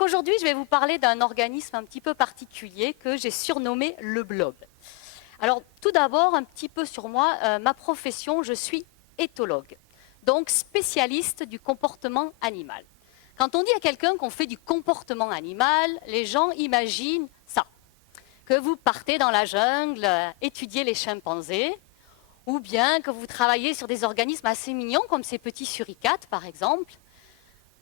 Donc aujourd'hui, je vais vous parler d'un organisme un petit peu particulier que j'ai surnommé le blob. Alors tout d'abord, un petit peu sur moi, ma profession, je suis éthologue, donc spécialiste du comportement animal. Quand on dit à quelqu'un qu'on fait du comportement animal, les gens imaginent ça, que vous partez dans la jungle étudier les chimpanzés, ou bien que vous travaillez sur des organismes assez mignons comme ces petits suricates par exemple.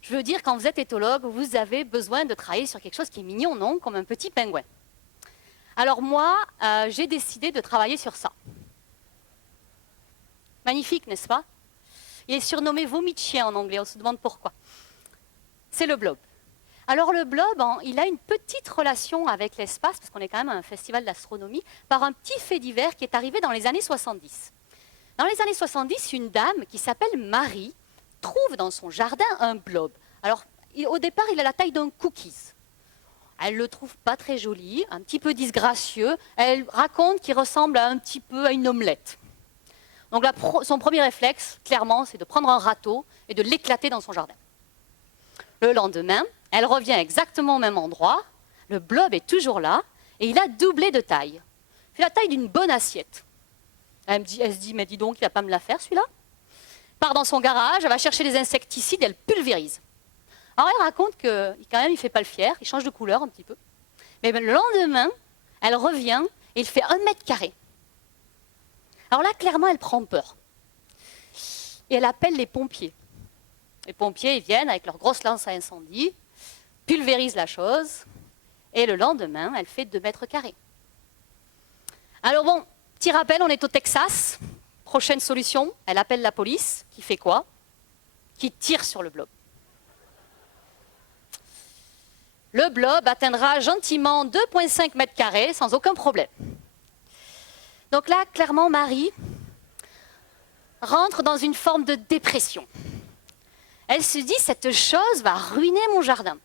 Je veux dire, quand vous êtes éthologue, vous avez besoin de travailler sur quelque chose qui est mignon, non? Comme un petit pingouin. Alors moi, j'ai décidé de travailler sur ça. Magnifique, n'est-ce pas? Il est surnommé vomi de chien en anglais, on se demande pourquoi. C'est le blob. Alors le blob, il a une petite relation avec l'espace, parce qu'on est quand même à un festival d'astronomie, par un petit fait divers qui est arrivé dans les années 70. Dans les années 70, une dame qui s'appelle Marie trouve dans son jardin un blob. Alors, au départ, il a la taille d'un cookies. Elle ne le trouve pas très joli, un petit peu disgracieux. Elle raconte qu'il ressemble un petit peu à une omelette. Donc son premier réflexe, clairement, c'est de prendre un râteau et de l'éclater dans son jardin. Le lendemain, elle revient exactement au même endroit. Le blob est toujours là et il a doublé de taille. Il fait la taille d'une bonne assiette. Elle se dit, mais dis donc, il ne va pas me la faire celui-là. Part dans son garage, elle va chercher des insecticides, elle pulvérise. Alors elle raconte que quand même il ne fait pas le fier, il change de couleur un petit peu. Mais le lendemain, elle revient et il fait 1 mètre carré. Alors là, clairement, elle prend peur. Et elle appelle les pompiers. Les pompiers, ils viennent avec leur grosse lance à incendie, pulvérisent la chose, et le lendemain, elle fait 2 mètres carrés. Alors bon, petit rappel, on est au Texas. Prochaine solution, elle appelle la police, qui fait quoi? Qui tire sur le blob. Le blob atteindra gentiment 2,5 mètres carrés sans aucun problème. Donc là, clairement, Marie rentre dans une forme de dépression. Elle se dit, cette chose va ruiner mon jardin.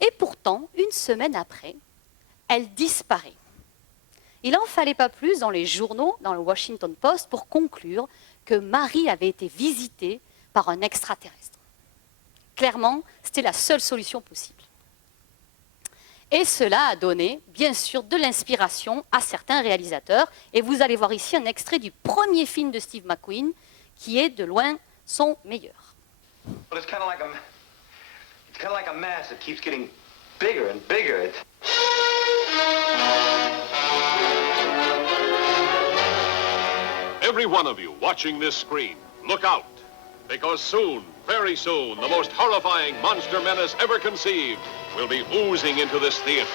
Et pourtant, 1 semaine après, elle disparaît. Il n'en fallait pas plus dans les journaux, dans le Washington Post, pour conclure que Marie avait été visitée par un extraterrestre. Clairement, c'était la seule solution possible. Et cela a donné, bien sûr, de l'inspiration à certains réalisateurs. Et vous allez voir ici un extrait du premier film de Steve McQueen, qui est de loin son meilleur. Well, it's kind of like a mass that keeps getting bigger and bigger. Every one of you watching this screen, look out. Because soon, very soon, the most horrifying monster menace ever conceived will be oozing into this theater.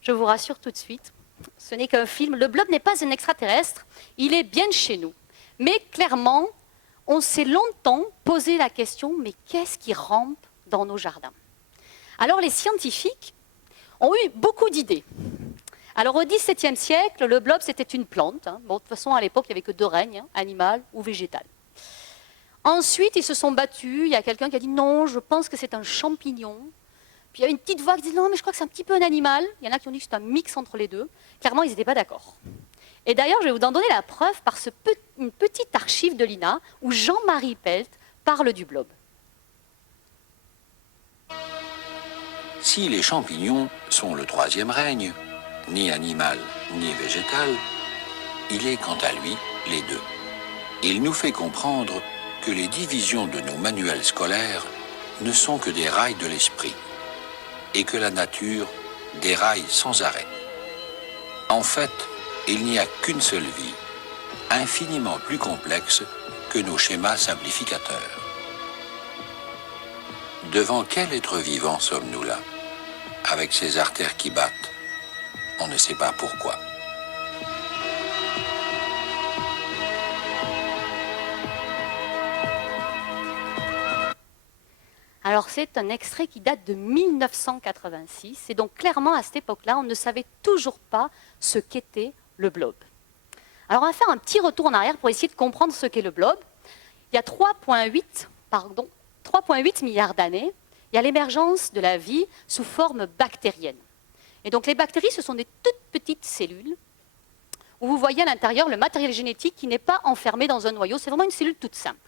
Je vous rassure tout de suite, ce n'est qu'un film. Le blob n'est pas un extraterrestre, il est bien de chez nous. Mais clairement, on s'est longtemps posé la question, mais qu'est-ce qui rampe dans nos jardins? Alors les scientifiques ont eu beaucoup d'idées. Alors au XVIIe siècle, le blob c'était une plante. Bon, de toute façon, à l'époque, il n'y avait que 2 règnes, animal ou végétal. Ensuite, ils se sont battus, il y a quelqu'un qui a dit non, je pense que c'est un champignon. Puis il y a une petite voix qui dit non, mais je crois que c'est un petit peu un animal. Il y en a qui ont dit que c'est un mix entre les deux. Clairement, ils n'étaient pas d'accord. Et d'ailleurs, je vais vous en donner la preuve par une petite archive de l'INA où Jean-Marie Pelt parle du blob. Si les champignons sont le 3e règne, ni animal ni végétal, il est quant à lui les 2. Il nous fait comprendre que les divisions de nos manuels scolaires ne sont que des rails de l'esprit et que la nature déraille sans arrêt. En fait, il n'y a qu'une seule vie, infiniment plus complexe que nos schémas simplificateurs. Devant quel être vivant sommes-nous là? Avec ces artères qui battent, on ne sait pas pourquoi. Alors c'est un extrait qui date de 1986, et donc clairement à cette époque-là, on ne savait toujours pas ce qu'était le blob. Alors on va faire un petit retour en arrière pour essayer de comprendre ce qu'est le blob. Il y a 3,8 milliards d'années, il y a l'émergence de la vie sous forme bactérienne. Et donc les bactéries, ce sont des toutes petites cellules où vous voyez à l'intérieur le matériel génétique qui n'est pas enfermé dans un noyau, c'est vraiment une cellule toute simple.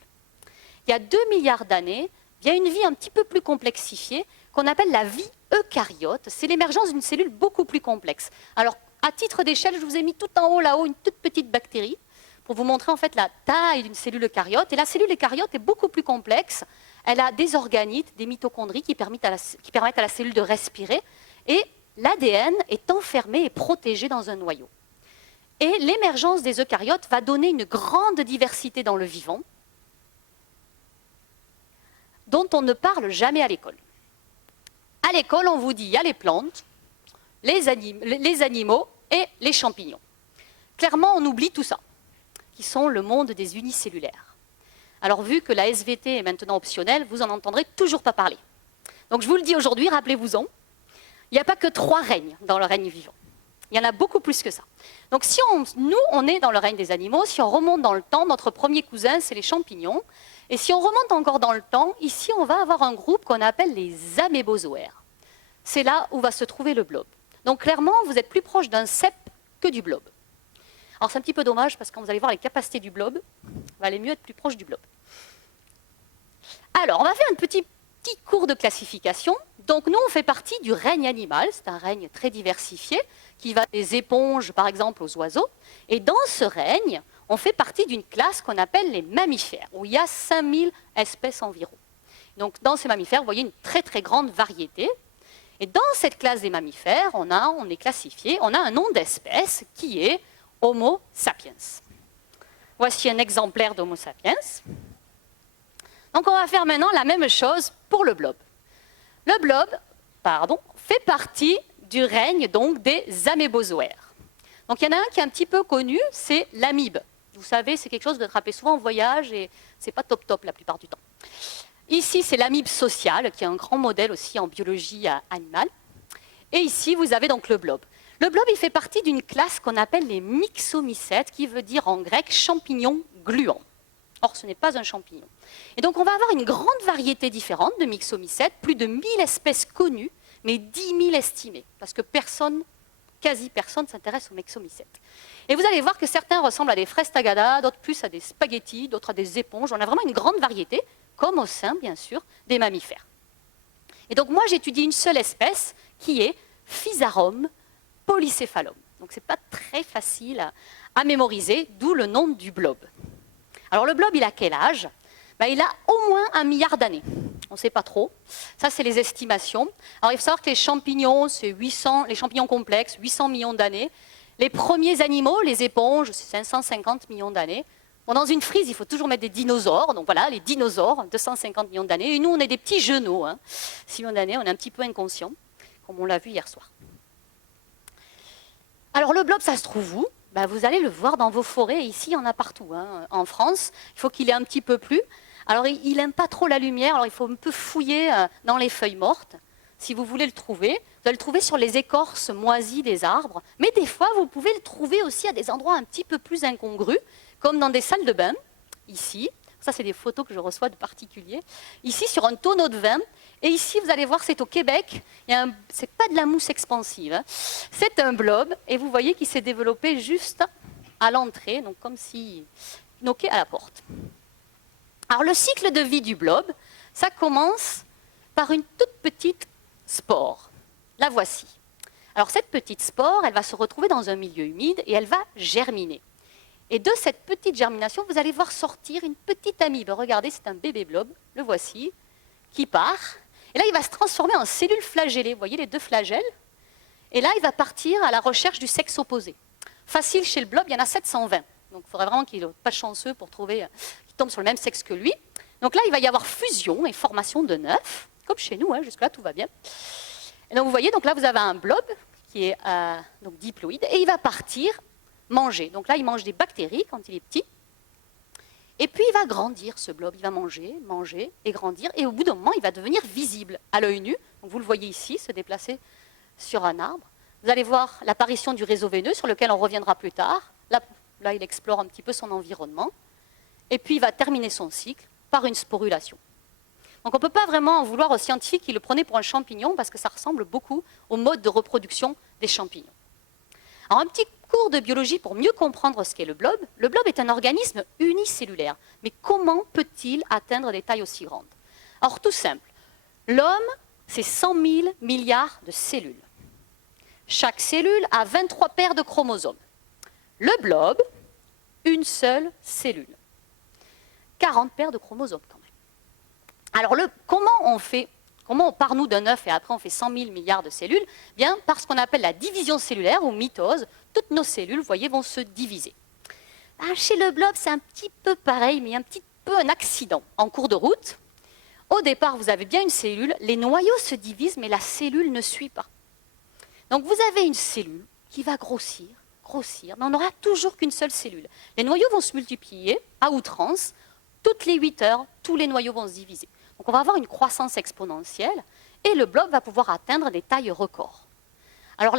Il y a 2 milliards d'années, il y a une vie un petit peu plus complexifiée qu'on appelle la vie eucaryote. C'est l'émergence d'une cellule beaucoup plus complexe. Alors, à titre d'échelle, je vous ai mis tout en haut, là-haut, une toute petite bactérie pour vous montrer en fait la taille d'une cellule eucaryote. Et la cellule eucaryote est beaucoup plus complexe. Elle a des organites, des mitochondries qui permettent à la cellule de respirer. Et l'ADN est enfermé et protégé dans un noyau. Et l'émergence des eucaryotes va donner une grande diversité dans le vivant, dont on ne parle jamais à l'école. À l'école, on vous dit il y a les plantes, les animaux et les champignons. Clairement, on oublie tout ça, qui sont le monde des unicellulaires. Alors, vu que la SVT est maintenant optionnelle, vous n'en entendrez toujours pas parler. Donc, je vous le dis aujourd'hui, rappelez-vous-en, il n'y a pas que 3 règnes dans le règne vivant. Il y en a beaucoup plus que ça. Donc, nous, on est dans le règne des animaux. Si on remonte dans le temps, notre premier cousin, c'est les champignons. Et si on remonte encore dans le temps, ici, on va avoir un groupe qu'on appelle les amébozoaires. C'est là où va se trouver le blob. Donc, clairement, vous êtes plus proche d'un cep que du blob. Alors, c'est un petit peu dommage, parce que quand vous allez voir les capacités du blob, il va aller mieux être plus proche du blob. Alors, on va faire un petit cours de classification. Donc, nous, on fait partie du règne animal. C'est un règne très diversifié, qui va des éponges, par exemple, aux oiseaux. Et dans ce règne, on fait partie d'une classe qu'on appelle les mammifères, où il y a 5000 espèces environ. Donc, dans ces mammifères, vous voyez une très, très grande variété. Et dans cette classe des mammifères, on est classifié, on a un nom d'espèce qui est Homo sapiens. Voici un exemplaire d'Homo sapiens. Donc, on va faire maintenant la même chose pour le blob. Le blob, fait partie du règne donc des amébozoaires. Donc, il y en a un qui est un petit peu connu, c'est l'amibe. Vous savez, c'est quelque chose de attrapé souvent en voyage et c'est pas top la plupart du temps. Ici, c'est l'amibe sociale, qui est un grand modèle aussi en biologie animale. Et ici, vous avez donc le blob. Le blob, il fait partie d'une classe qu'on appelle les myxomycètes, qui veut dire en grec champignon gluant. Or, ce n'est pas un champignon. Et donc, on va avoir une grande variété différente de myxomycètes, plus de 1000 espèces connues, mais 10 000 estimées, parce que quasi personne s'intéresse aux myxomycètes. Et vous allez voir que certains ressemblent à des fraises tagada, d'autres plus à des spaghettis, d'autres à des éponges. On a vraiment une grande variété, comme au sein, bien sûr, des mammifères. Et donc, moi, j'étudie une seule espèce, qui est Physarum polycéphalum. Donc, ce n'est pas très facile à mémoriser, d'où le nom du blob. Alors, le blob, il a quel âge? Il a au moins 1 milliard d'années. On ne sait pas trop. Ça, c'est les estimations. Alors, il faut savoir que les champignons, c'est 800, les champignons complexes, 800 millions d'années. Les premiers animaux, les éponges, c'est 550 millions d'années. Bon, dans une frise, il faut toujours mettre des dinosaures. Donc voilà, les dinosaures, 250 millions d'années. Et nous, on est des petits genoux. 6 millions d'années, on est un petit peu inconscients, comme on l'a vu hier soir. Alors, le blob, ça se trouve où? Vous allez le voir dans vos forêts. Ici, il y en a partout. En France, il faut qu'il ait un petit peu plu. Alors, il n'aime pas trop la lumière. Alors, il faut un peu fouiller dans les feuilles mortes. Si vous voulez le trouver, vous allez le trouver sur les écorces moisies des arbres. Mais des fois, vous pouvez le trouver aussi à des endroits un petit peu plus incongrus, comme dans des salles de bain, ici. Ça, c'est des photos que je reçois de particuliers. Ici, sur un tonneau de vin. Et ici, vous allez voir, c'est au Québec. Ce n'est pas de la mousse expansive. C'est un blob. Et vous voyez qu'il s'est développé juste à l'entrée, donc comme s'il knoquait à la porte. Alors, le cycle de vie du blob, ça commence par une toute petite spore. La voici. Alors, cette petite spore, elle va se retrouver dans un milieu humide et elle va germiner. Et de cette petite germination, vous allez voir sortir une petite amibe. Regardez, c'est un bébé blob, le voici, qui part. Et là, il va se transformer en cellule flagellée. Vous voyez les 2 flagelles? Et là, il va partir à la recherche du sexe opposé. Facile chez le blob, il y en a 720. Donc, il faudrait vraiment qu'il soit pas chanceux pour trouver qu'il tombe sur le même sexe que lui. Donc là, il va y avoir fusion et formation de 9, comme chez nous, jusque-là, tout va bien. Et donc, vous voyez, donc là, vous avez un blob qui est donc diploïde, et il va partir manger. Donc là, il mange des bactéries quand il est petit. Et puis, il va grandir, ce blob. Il va manger et grandir. Et au bout d'un moment, il va devenir visible à l'œil nu. Donc, vous le voyez ici, se déplacer sur un arbre. Vous allez voir l'apparition du réseau veineux, sur lequel on reviendra plus tard. Là, il explore un petit peu son environnement. Et puis, il va terminer son cycle par une sporulation. Donc, on ne peut pas vraiment en vouloir aux scientifiques qui le prenaient pour un champignon parce que ça ressemble beaucoup au mode de reproduction des champignons. Alors, un petit cours de biologie pour mieux comprendre ce qu'est le blob. Le blob est un organisme unicellulaire. Mais comment peut-il atteindre des tailles aussi grandes? Alors, tout simple. L'homme, c'est 100 000 milliards de cellules. Chaque cellule a 23 paires de chromosomes. Le blob, une seule cellule. 40 paires de chromosomes quand même. Alors, comment on part nous d'un œuf et après on fait 100 000 milliards de cellules? Bien, par ce qu'on appelle la division cellulaire ou mitose, toutes nos cellules, vous voyez, vont se diviser. Chez le blob, c'est un petit peu pareil, mais un petit peu un accident. En cours de route, au départ, vous avez bien une cellule, les noyaux se divisent, mais la cellule ne suit pas. Donc, vous avez une cellule qui va grossir, mais on n'aura toujours qu'une seule cellule. Les noyaux vont se multiplier à outrance. Toutes les 8 heures, tous les noyaux vont se diviser. Donc, on va avoir une croissance exponentielle et le blob va pouvoir atteindre des tailles records. Alors,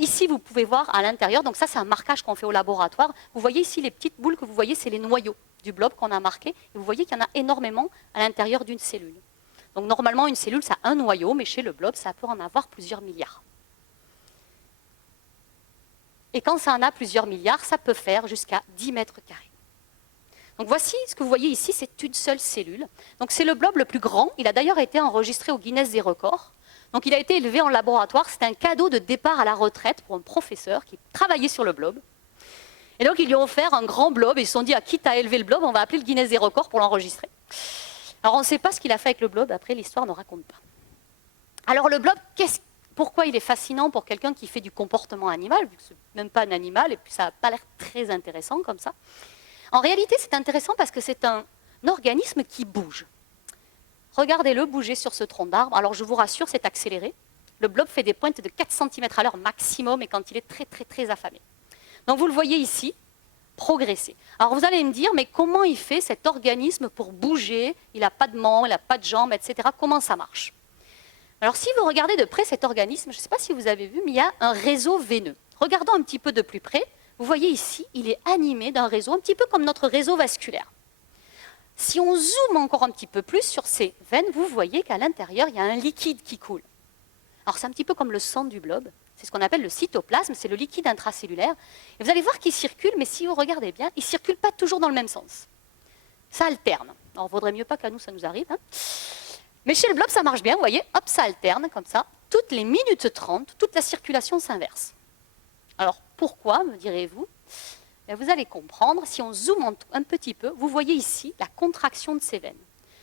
ici, vous pouvez voir à l'intérieur, donc ça, c'est un marquage qu'on fait au laboratoire. Vous voyez ici, les petites boules que vous voyez, c'est les noyaux du blob qu'on a marqués. Et vous voyez qu'il y en a énormément à l'intérieur d'une cellule. Donc, normalement, une cellule, ça a un noyau, mais chez le blob, ça peut en avoir plusieurs milliards. Et quand ça en a plusieurs milliards, ça peut faire jusqu'à 10 mètres carrés. Donc voici ce que vous voyez ici, c'est une seule cellule. Donc c'est le blob le plus grand. Il a d'ailleurs été enregistré au Guinness des records. Donc il a été élevé en laboratoire. C'était un cadeau de départ à la retraite pour un professeur qui travaillait sur le blob. Et donc ils lui ont offert un grand blob et ils se sont dit, quitte à élever le blob, on va appeler le Guinness des records pour l'enregistrer. Alors on ne sait pas ce qu'il a fait avec le blob. Après, l'histoire ne raconte pas. Alors le blob, pourquoi il est fascinant pour quelqu'un qui fait du comportement animal, vu que ce n'est même pas un animal, et puis ça n'a pas l'air très intéressant comme ça. En réalité, c'est intéressant parce que c'est un organisme qui bouge. Regardez-le bouger sur ce tronc d'arbre. Alors, je vous rassure, c'est accéléré. Le blob fait des pointes de 4 cm à l'heure maximum et quand il est très, très, très affamé. Donc, vous le voyez ici, progresser. Alors, vous allez me dire, mais comment il fait cet organisme pour bouger? Il n'a pas de membres, il n'a pas de jambes, etc. Comment ça marche? Alors, si vous regardez de près cet organisme, je ne sais pas si vous avez vu, mais il y a un réseau veineux. Regardons un petit peu de plus près. Vous voyez ici, il est animé d'un réseau, un petit peu comme notre réseau vasculaire. Si on zoome encore un petit peu plus sur ces veines, vous voyez qu'à l'intérieur, il y a un liquide qui coule. Alors, c'est un petit peu comme le sang du blob. C'est ce qu'on appelle le cytoplasme, c'est le liquide intracellulaire. Et vous allez voir qu'il circule, mais si vous regardez bien, il ne circule pas toujours dans le même sens. Ça alterne. Alors, il ne vaudrait mieux pas qu'à nous, ça nous arrive. Mais chez le blob, ça marche bien, vous voyez, hop, ça alterne comme ça. Toutes les minutes 30, toute la circulation s'inverse. Alors, pourquoi, me direz-vous? Vous allez comprendre, si on zoome un petit peu, vous voyez ici la contraction de ces veines.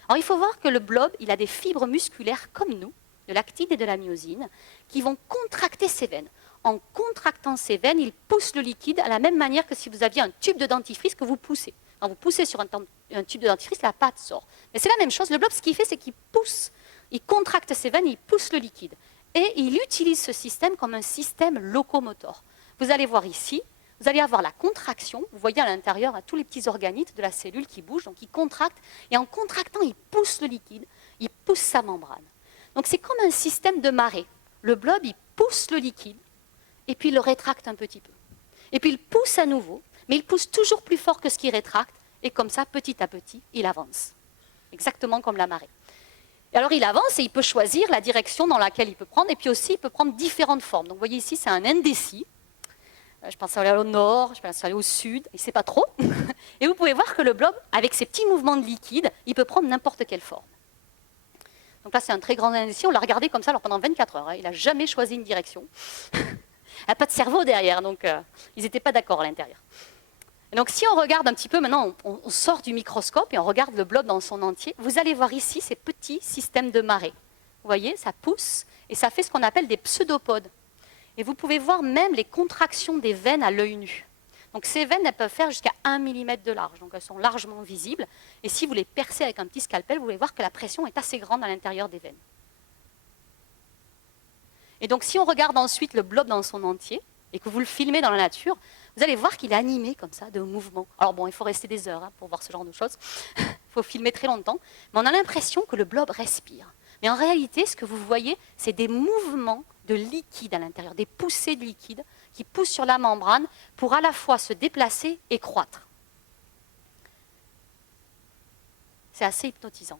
Alors, il faut voir que le blob, il a des fibres musculaires comme nous, de l'actine et de la myosine, qui vont contracter ces veines. En contractant ces veines, il pousse le liquide à la même manière que si vous aviez un tube de dentifrice que vous poussez. Quand vous poussez sur un tube de dentifrice, la pâte sort. Mais c'est la même chose, le blob, ce qu'il fait, c'est qu'il pousse, il contracte ses veines, il pousse le liquide. Et il utilise ce système comme un système locomoteur. Vous allez voir ici, vous allez avoir la contraction, vous voyez à l'intérieur tous les petits organites de la cellule qui bougent, donc il contracte, et en contractant, il pousse le liquide, il pousse sa membrane. Donc c'est comme un système de marée. Le blob, il pousse le liquide, et puis il le rétracte un petit peu. Et puis il pousse à nouveau, mais il pousse toujours plus fort que ce qu'il rétracte, et comme ça, petit à petit, il avance. Exactement comme la marée. Et alors il avance et il peut choisir la direction dans laquelle il peut prendre, et puis aussi il peut prendre différentes formes. Donc vous voyez ici, c'est un indécis. Je pense aller au nord, je pense aller au sud, il ne sait pas trop. Et vous pouvez voir que le blob, avec ses petits mouvements de liquide, il peut prendre n'importe quelle forme. Donc là, c'est un très grand indécis. On l'a regardé comme ça alors pendant 24 heures. Il n'a jamais choisi une direction. Il n'y a pas de cerveau derrière, donc ils n'étaient pas d'accord à l'intérieur. Et donc si on regarde un petit peu, maintenant on sort du microscope et on regarde le blob dans son entier, vous allez voir ici ces petits systèmes de marée. Vous voyez, ça pousse et ça fait ce qu'on appelle des pseudopodes. Et vous pouvez voir même les contractions des veines à l'œil nu. Donc ces veines, elles peuvent faire jusqu'à 1 mm de large, donc elles sont largement visibles. Et si vous les percez avec un petit scalpel, vous allez voir que la pression est assez grande à l'intérieur des veines. Et donc si on regarde ensuite le blob dans son entier, et que vous le filmez dans la nature, vous allez voir qu'il est animé comme ça, de mouvements. Alors bon, il faut rester des heures pour voir ce genre de choses. Il faut filmer très longtemps. Mais on a l'impression que le blob respire. Mais en réalité, ce que vous voyez, c'est des mouvements de liquide à l'intérieur, des poussées de liquide qui pousse sur la membrane pour à la fois se déplacer et croître. C'est assez hypnotisant.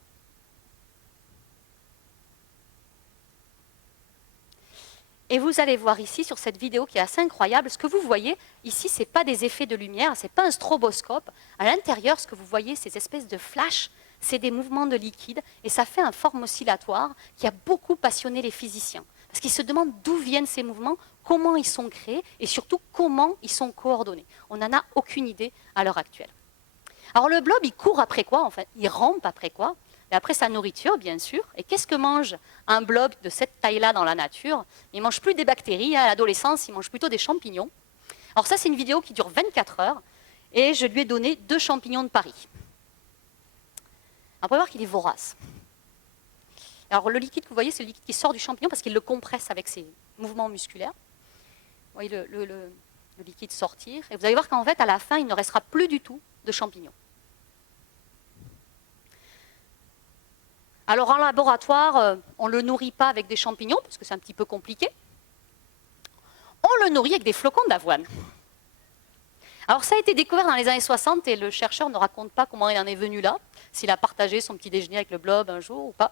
Et vous allez voir ici, sur cette vidéo qui est assez incroyable, ce que vous voyez ici, ce n'est pas des effets de lumière, ce n'est pas un stroboscope. À l'intérieur, ce que vous voyez, ces espèces de flashs, c'est des mouvements de liquide, et ça fait un forme oscillatoire qui a beaucoup passionné les physiciens. Parce qu'ils se demandent d'où viennent ces mouvements, comment ils sont créés, et surtout comment ils sont coordonnés. On n'en a aucune idée à l'heure actuelle. Alors le blob, il court après quoi? Enfin, il rampe après quoi? Et après sa nourriture, bien sûr. Et qu'est-ce que mange un blob de cette taille-là dans la nature? Il ne mange plus des bactéries. À l'adolescence, il mange plutôt des champignons. Alors ça, c'est une vidéo qui dure 24 heures. Et je lui ai donné 2 champignons de Paris. On peut voir qu'il est vorace. Alors le liquide que vous voyez, c'est le liquide qui sort du champignon parce qu'il le compresse avec ses mouvements musculaires. Vous voyez le liquide sortir. Et vous allez voir qu'en fait, à la fin, il ne restera plus du tout de champignons. Alors en laboratoire, on ne le nourrit pas avec des champignons, parce que c'est un petit peu compliqué. On le nourrit avec des flocons d'avoine. Alors ça a été découvert dans les années 60 et le chercheur ne raconte pas comment il en est venu là, s'il a partagé son petit déjeuner avec le blob un jour ou pas.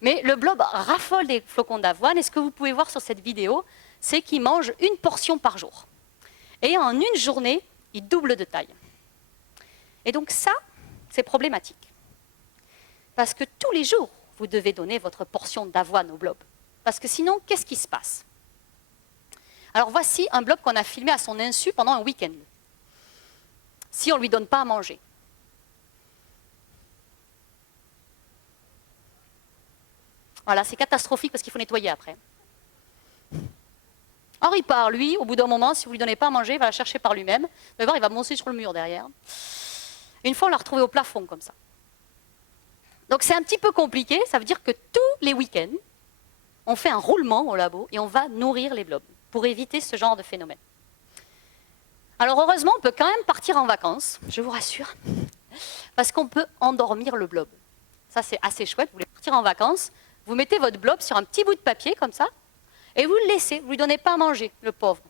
Mais le blob raffole des flocons d'avoine et ce que vous pouvez voir sur cette vidéo, c'est qu'il mange une portion par jour. Et en une journée, il double de taille. Et donc ça, c'est problématique. Parce que tous les jours, vous devez donner votre portion d'avoine au blob. Parce que sinon, qu'est-ce qui se passe? Alors voici un blob qu'on a filmé à son insu pendant un week-end. Si on ne lui donne pas à manger. Voilà, c'est catastrophique parce qu'il faut nettoyer après. Alors il part, lui, au bout d'un moment, si vous ne lui donnez pas à manger, il va la chercher par lui-même. Vous allez voir, il va monter sur le mur derrière. Une fois, on l'a retrouvé au plafond comme ça. Donc c'est un petit peu compliqué, ça veut dire que tous les week-ends, on fait un roulement au labo et on va nourrir les blobs pour éviter ce genre de phénomène. Alors heureusement, on peut quand même partir en vacances, je vous rassure, parce qu'on peut endormir le blob. Ça c'est assez chouette, vous voulez partir en vacances, vous mettez votre blob sur un petit bout de papier comme ça, et vous le laissez, vous ne lui donnez pas à manger, le pauvre.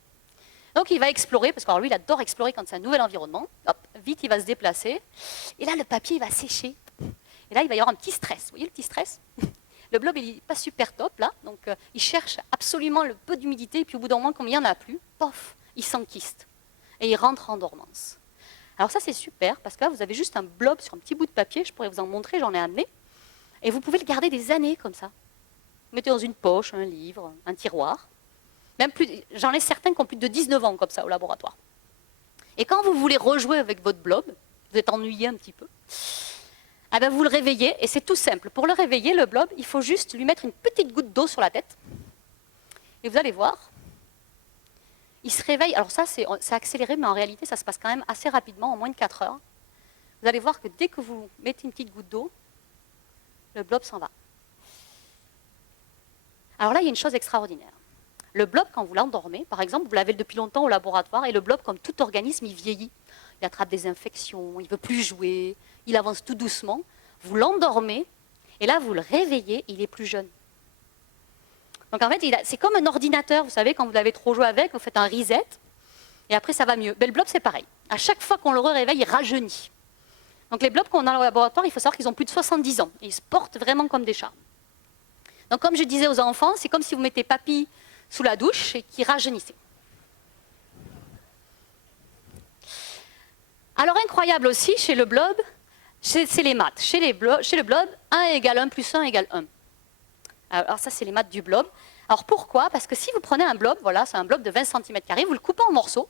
Donc il va explorer, parce que lui il adore explorer quand c'est un nouvel environnement, hop, vite il va se déplacer, et là le papier il va sécher. Et là, il va y avoir un petit stress. Vous voyez le petit stress? Le blob, il n'est pas super top, là. Donc, il cherche absolument le peu d'humidité. Et puis, au bout d'un moment, comme il n'y en a plus, pof, il s'enquiste. Et il rentre en dormance. Alors ça, c'est super, parce que là, vous avez juste un blob sur un petit bout de papier. Je pourrais vous en montrer, j'en ai amené. Et vous pouvez le garder des années, comme ça. Vous mettez dans une poche, un livre, un tiroir. Même plus, j'en ai certains qui ont plus de 19 ans, comme ça, au laboratoire. Et quand vous voulez rejouer avec votre blob, vous êtes ennuyé un petit peu, ah ben vous le réveillez, et c'est tout simple. Pour le réveiller, le blob, il faut juste lui mettre une petite goutte d'eau sur la tête. Et vous allez voir, il se réveille. Alors ça, c'est accéléré, mais en réalité, ça se passe quand même assez rapidement, en moins de 4 heures. Vous allez voir que dès que vous mettez une petite goutte d'eau, le blob s'en va. Alors là, il y a une chose extraordinaire. Le blob, quand vous l'endormez, par exemple, vous l'avez depuis longtemps au laboratoire, et le blob, comme tout organisme, il vieillit. Il attrape des infections, il ne veut plus jouer, il avance tout doucement. Vous l'endormez, et là, vous le réveillez, il est plus jeune. Donc en fait, c'est comme un ordinateur, vous savez, quand vous l'avez trop joué avec, vous faites un reset, et après, ça va mieux. Mais le blob, c'est pareil. À chaque fois qu'on le réveille, il rajeunit. Donc les blobs qu'on a au laboratoire, il faut savoir qu'ils ont plus de 70 ans. Et ils se portent vraiment comme des chats. Donc comme je disais aux enfants, c'est comme si vous mettez papy sous la douche et qu'il rajeunissait. Alors incroyable aussi, chez le blob, c'est les maths. Chez le blob, 1 égale 1 plus 1 égale 1. Alors ça, c'est les maths du blob. Alors pourquoi? Parce que si vous prenez un blob, voilà, c'est un blob de 20 cm², vous le coupez en morceaux,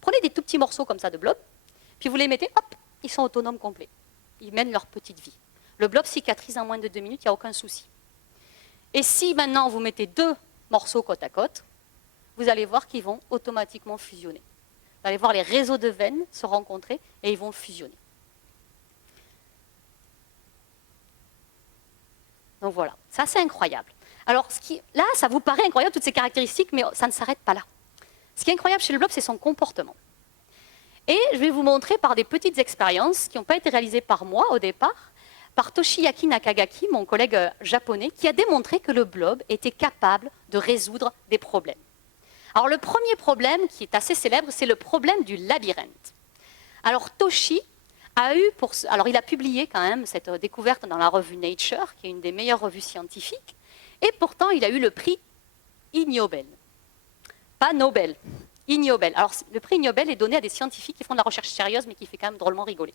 prenez des tout petits morceaux comme ça de blob, puis vous les mettez, hop, ils sont autonomes complets. Ils mènent leur petite vie. Le blob cicatrise en moins de 2 minutes, il n'y a aucun souci. Et si maintenant vous mettez 2 morceaux côte à côte, vous allez voir qu'ils vont automatiquement fusionner. Vous allez voir les réseaux de veines se rencontrer et ils vont fusionner. Donc voilà, ça c'est incroyable. Alors là, ça vous paraît incroyable, toutes ces caractéristiques, mais ça ne s'arrête pas là. Ce qui est incroyable chez le blob, c'est son comportement. Et je vais vous montrer par des petites expériences qui n'ont pas été réalisées par moi au départ, par Toshiaki Nakagaki, mon collègue japonais, qui a démontré que le blob était capable de résoudre des problèmes. Alors le premier problème qui est assez célèbre, c'est le problème du labyrinthe. Alors Toshi a eu, alors il a publié quand même cette découverte dans la revue Nature, qui est une des meilleures revues scientifiques, et pourtant il a eu le prix Ig Nobel. Pas Nobel, Ig Nobel. Alors le prix Ig Nobel est donné à des scientifiques qui font de la recherche sérieuse, mais qui fait quand même drôlement rigoler.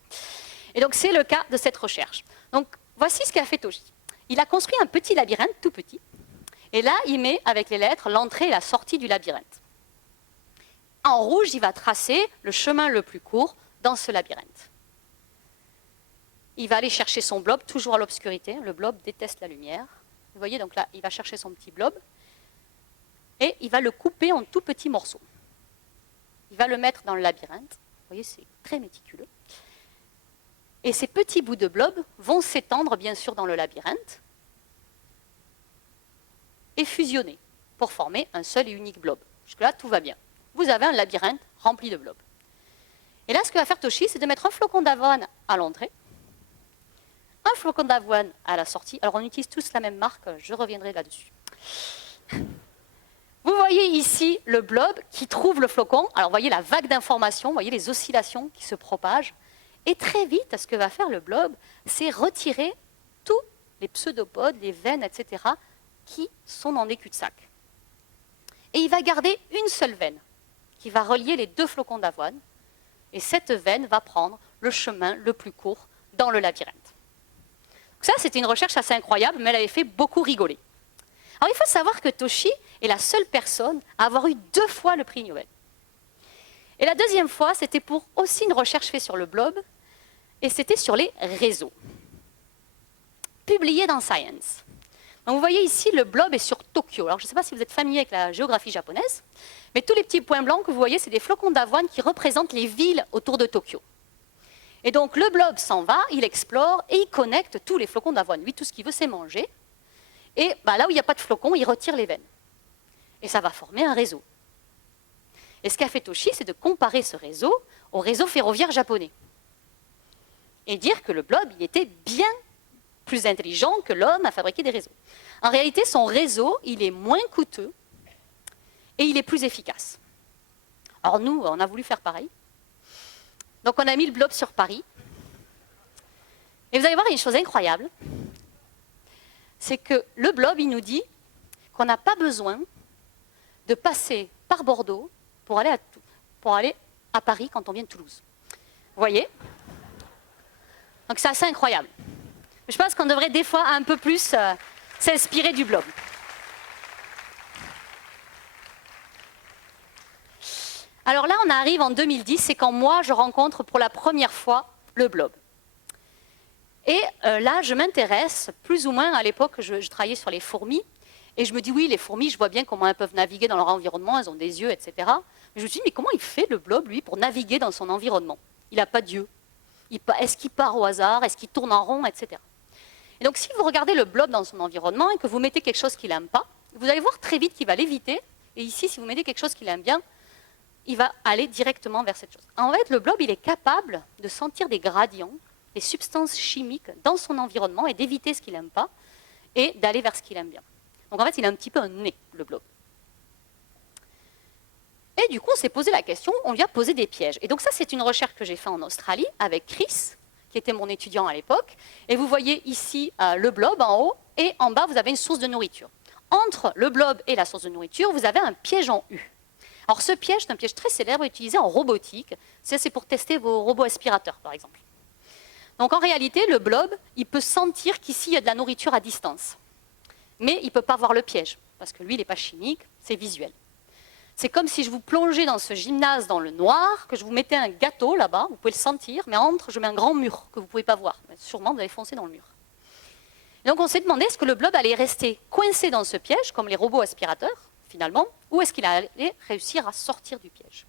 Et donc c'est le cas de cette recherche. Donc voici ce qu'a fait Toshi. Il a construit un petit labyrinthe, tout petit, et là il met avec les lettres l'entrée et la sortie du labyrinthe. En rouge, il va tracer le chemin le plus court dans ce labyrinthe. Il va aller chercher son blob, toujours à l'obscurité. Le blob déteste la lumière. Vous voyez, donc là, il va chercher son petit blob et il va le couper en tout petits morceaux. Il va le mettre dans le labyrinthe. Vous voyez, c'est très méticuleux. Et ces petits bouts de blob vont s'étendre, bien sûr, dans le labyrinthe et fusionner pour former un seul et unique blob. Jusque-là, tout va bien. Vous avez un labyrinthe rempli de blobs. Et là, ce que va faire Toshi, c'est de mettre un flocon d'avoine à l'entrée, un flocon d'avoine à la sortie. Alors, on utilise tous la même marque, je reviendrai là-dessus. Vous voyez ici le blob qui trouve le flocon. Alors, vous voyez la vague d'informations, vous voyez les oscillations qui se propagent. Et très vite, ce que va faire le blob, c'est retirer tous les pseudopodes, les veines, etc., qui sont dans des cul-de-sac. Et il va garder une seule veine qui va relier les deux flocons d'avoine. Et cette veine va prendre le chemin le plus court dans le labyrinthe. Donc ça, c'était une recherche assez incroyable, mais elle avait fait beaucoup rigoler. Alors, il faut savoir que Toshi est la seule personne à avoir eu 2 fois le prix Nobel. Et la deuxième fois, c'était pour aussi une recherche faite sur le blob, et c'était sur les réseaux, publiée dans Science. Donc, vous voyez ici, le blob est sur Tokyo. Alors, je ne sais pas si vous êtes familier avec la géographie japonaise, mais tous les petits points blancs que vous voyez, c'est des flocons d'avoine qui représentent les villes autour de Tokyo. Et donc, le blob s'en va, il explore et il connecte tous les flocons d'avoine. Lui, tout ce qu'il veut, c'est manger. Et là où il n'y a pas de flocons, il retire les veines. Et ça va former un réseau. Et ce qu'a fait Toshi, c'est de comparer ce réseau au réseau ferroviaire japonais. Et dire que le blob, il était bien plus intelligent que l'homme à fabriquer des réseaux. En réalité, son réseau, il est moins coûteux et il est plus efficace. Alors nous, on a voulu faire pareil. Donc on a mis le blob sur Paris. Et vous allez voir une chose incroyable, c'est que le blob, il nous dit qu'on n'a pas besoin de passer par Bordeaux pour aller à Paris quand on vient de Toulouse. Vous voyez? Donc c'est assez incroyable. Je pense qu'on devrait des fois un peu plus s'inspirer du blob. Alors là, on arrive en 2010, c'est quand moi, je rencontre pour la première fois le blob. Et là, je m'intéresse plus ou moins, à l'époque, je travaillais sur les fourmis, et je me dis, oui, les fourmis, je vois bien comment elles peuvent naviguer dans leur environnement, elles ont des yeux, etc. Mais je me suis dit, mais comment il fait le blob, lui, pour naviguer dans son environnement? Il n'a pas d'yeux. Est-ce qu'il part au hasard? Est-ce qu'il tourne en rond, etc. Et donc, si vous regardez le blob dans son environnement et que vous mettez quelque chose qu'il n'aime pas, vous allez voir très vite qu'il va l'éviter. Et ici, si vous mettez quelque chose qu'il aime bien, il va aller directement vers cette chose. En fait, le blob, il est capable de sentir des gradients, des substances chimiques dans son environnement et d'éviter ce qu'il n'aime pas et d'aller vers ce qu'il aime bien. Donc, en fait, il a un petit peu un nez, le blob. Et du coup, on s'est posé la question, on lui a posé des pièges. Et donc ça, c'est une recherche que j'ai faite en Australie avec Chris, qui était mon étudiant à l'époque. Et vous voyez ici le blob en haut, et en bas, vous avez une source de nourriture. Entre le blob et la source de nourriture, vous avez un piège en U. Alors ce piège, c'est un piège très célèbre utilisé en robotique. C'est pour tester vos robots aspirateurs, par exemple. Donc en réalité, le blob, il peut sentir qu'ici, il y a de la nourriture à distance. Mais il ne peut pas voir le piège, parce que lui, il n'est pas chimique, c'est visuel. C'est comme si je vous plongeais dans ce gymnase dans le noir, que je vous mettais un gâteau là-bas, vous pouvez le sentir, mais entre, je mets un grand mur que vous ne pouvez pas voir. Mais sûrement, vous allez foncer dans le mur. Et donc on s'est demandé, est-ce que le blob allait rester coincé dans ce piège, comme les robots aspirateurs, finalement, ou est-ce qu'il allait réussir à sortir du piège?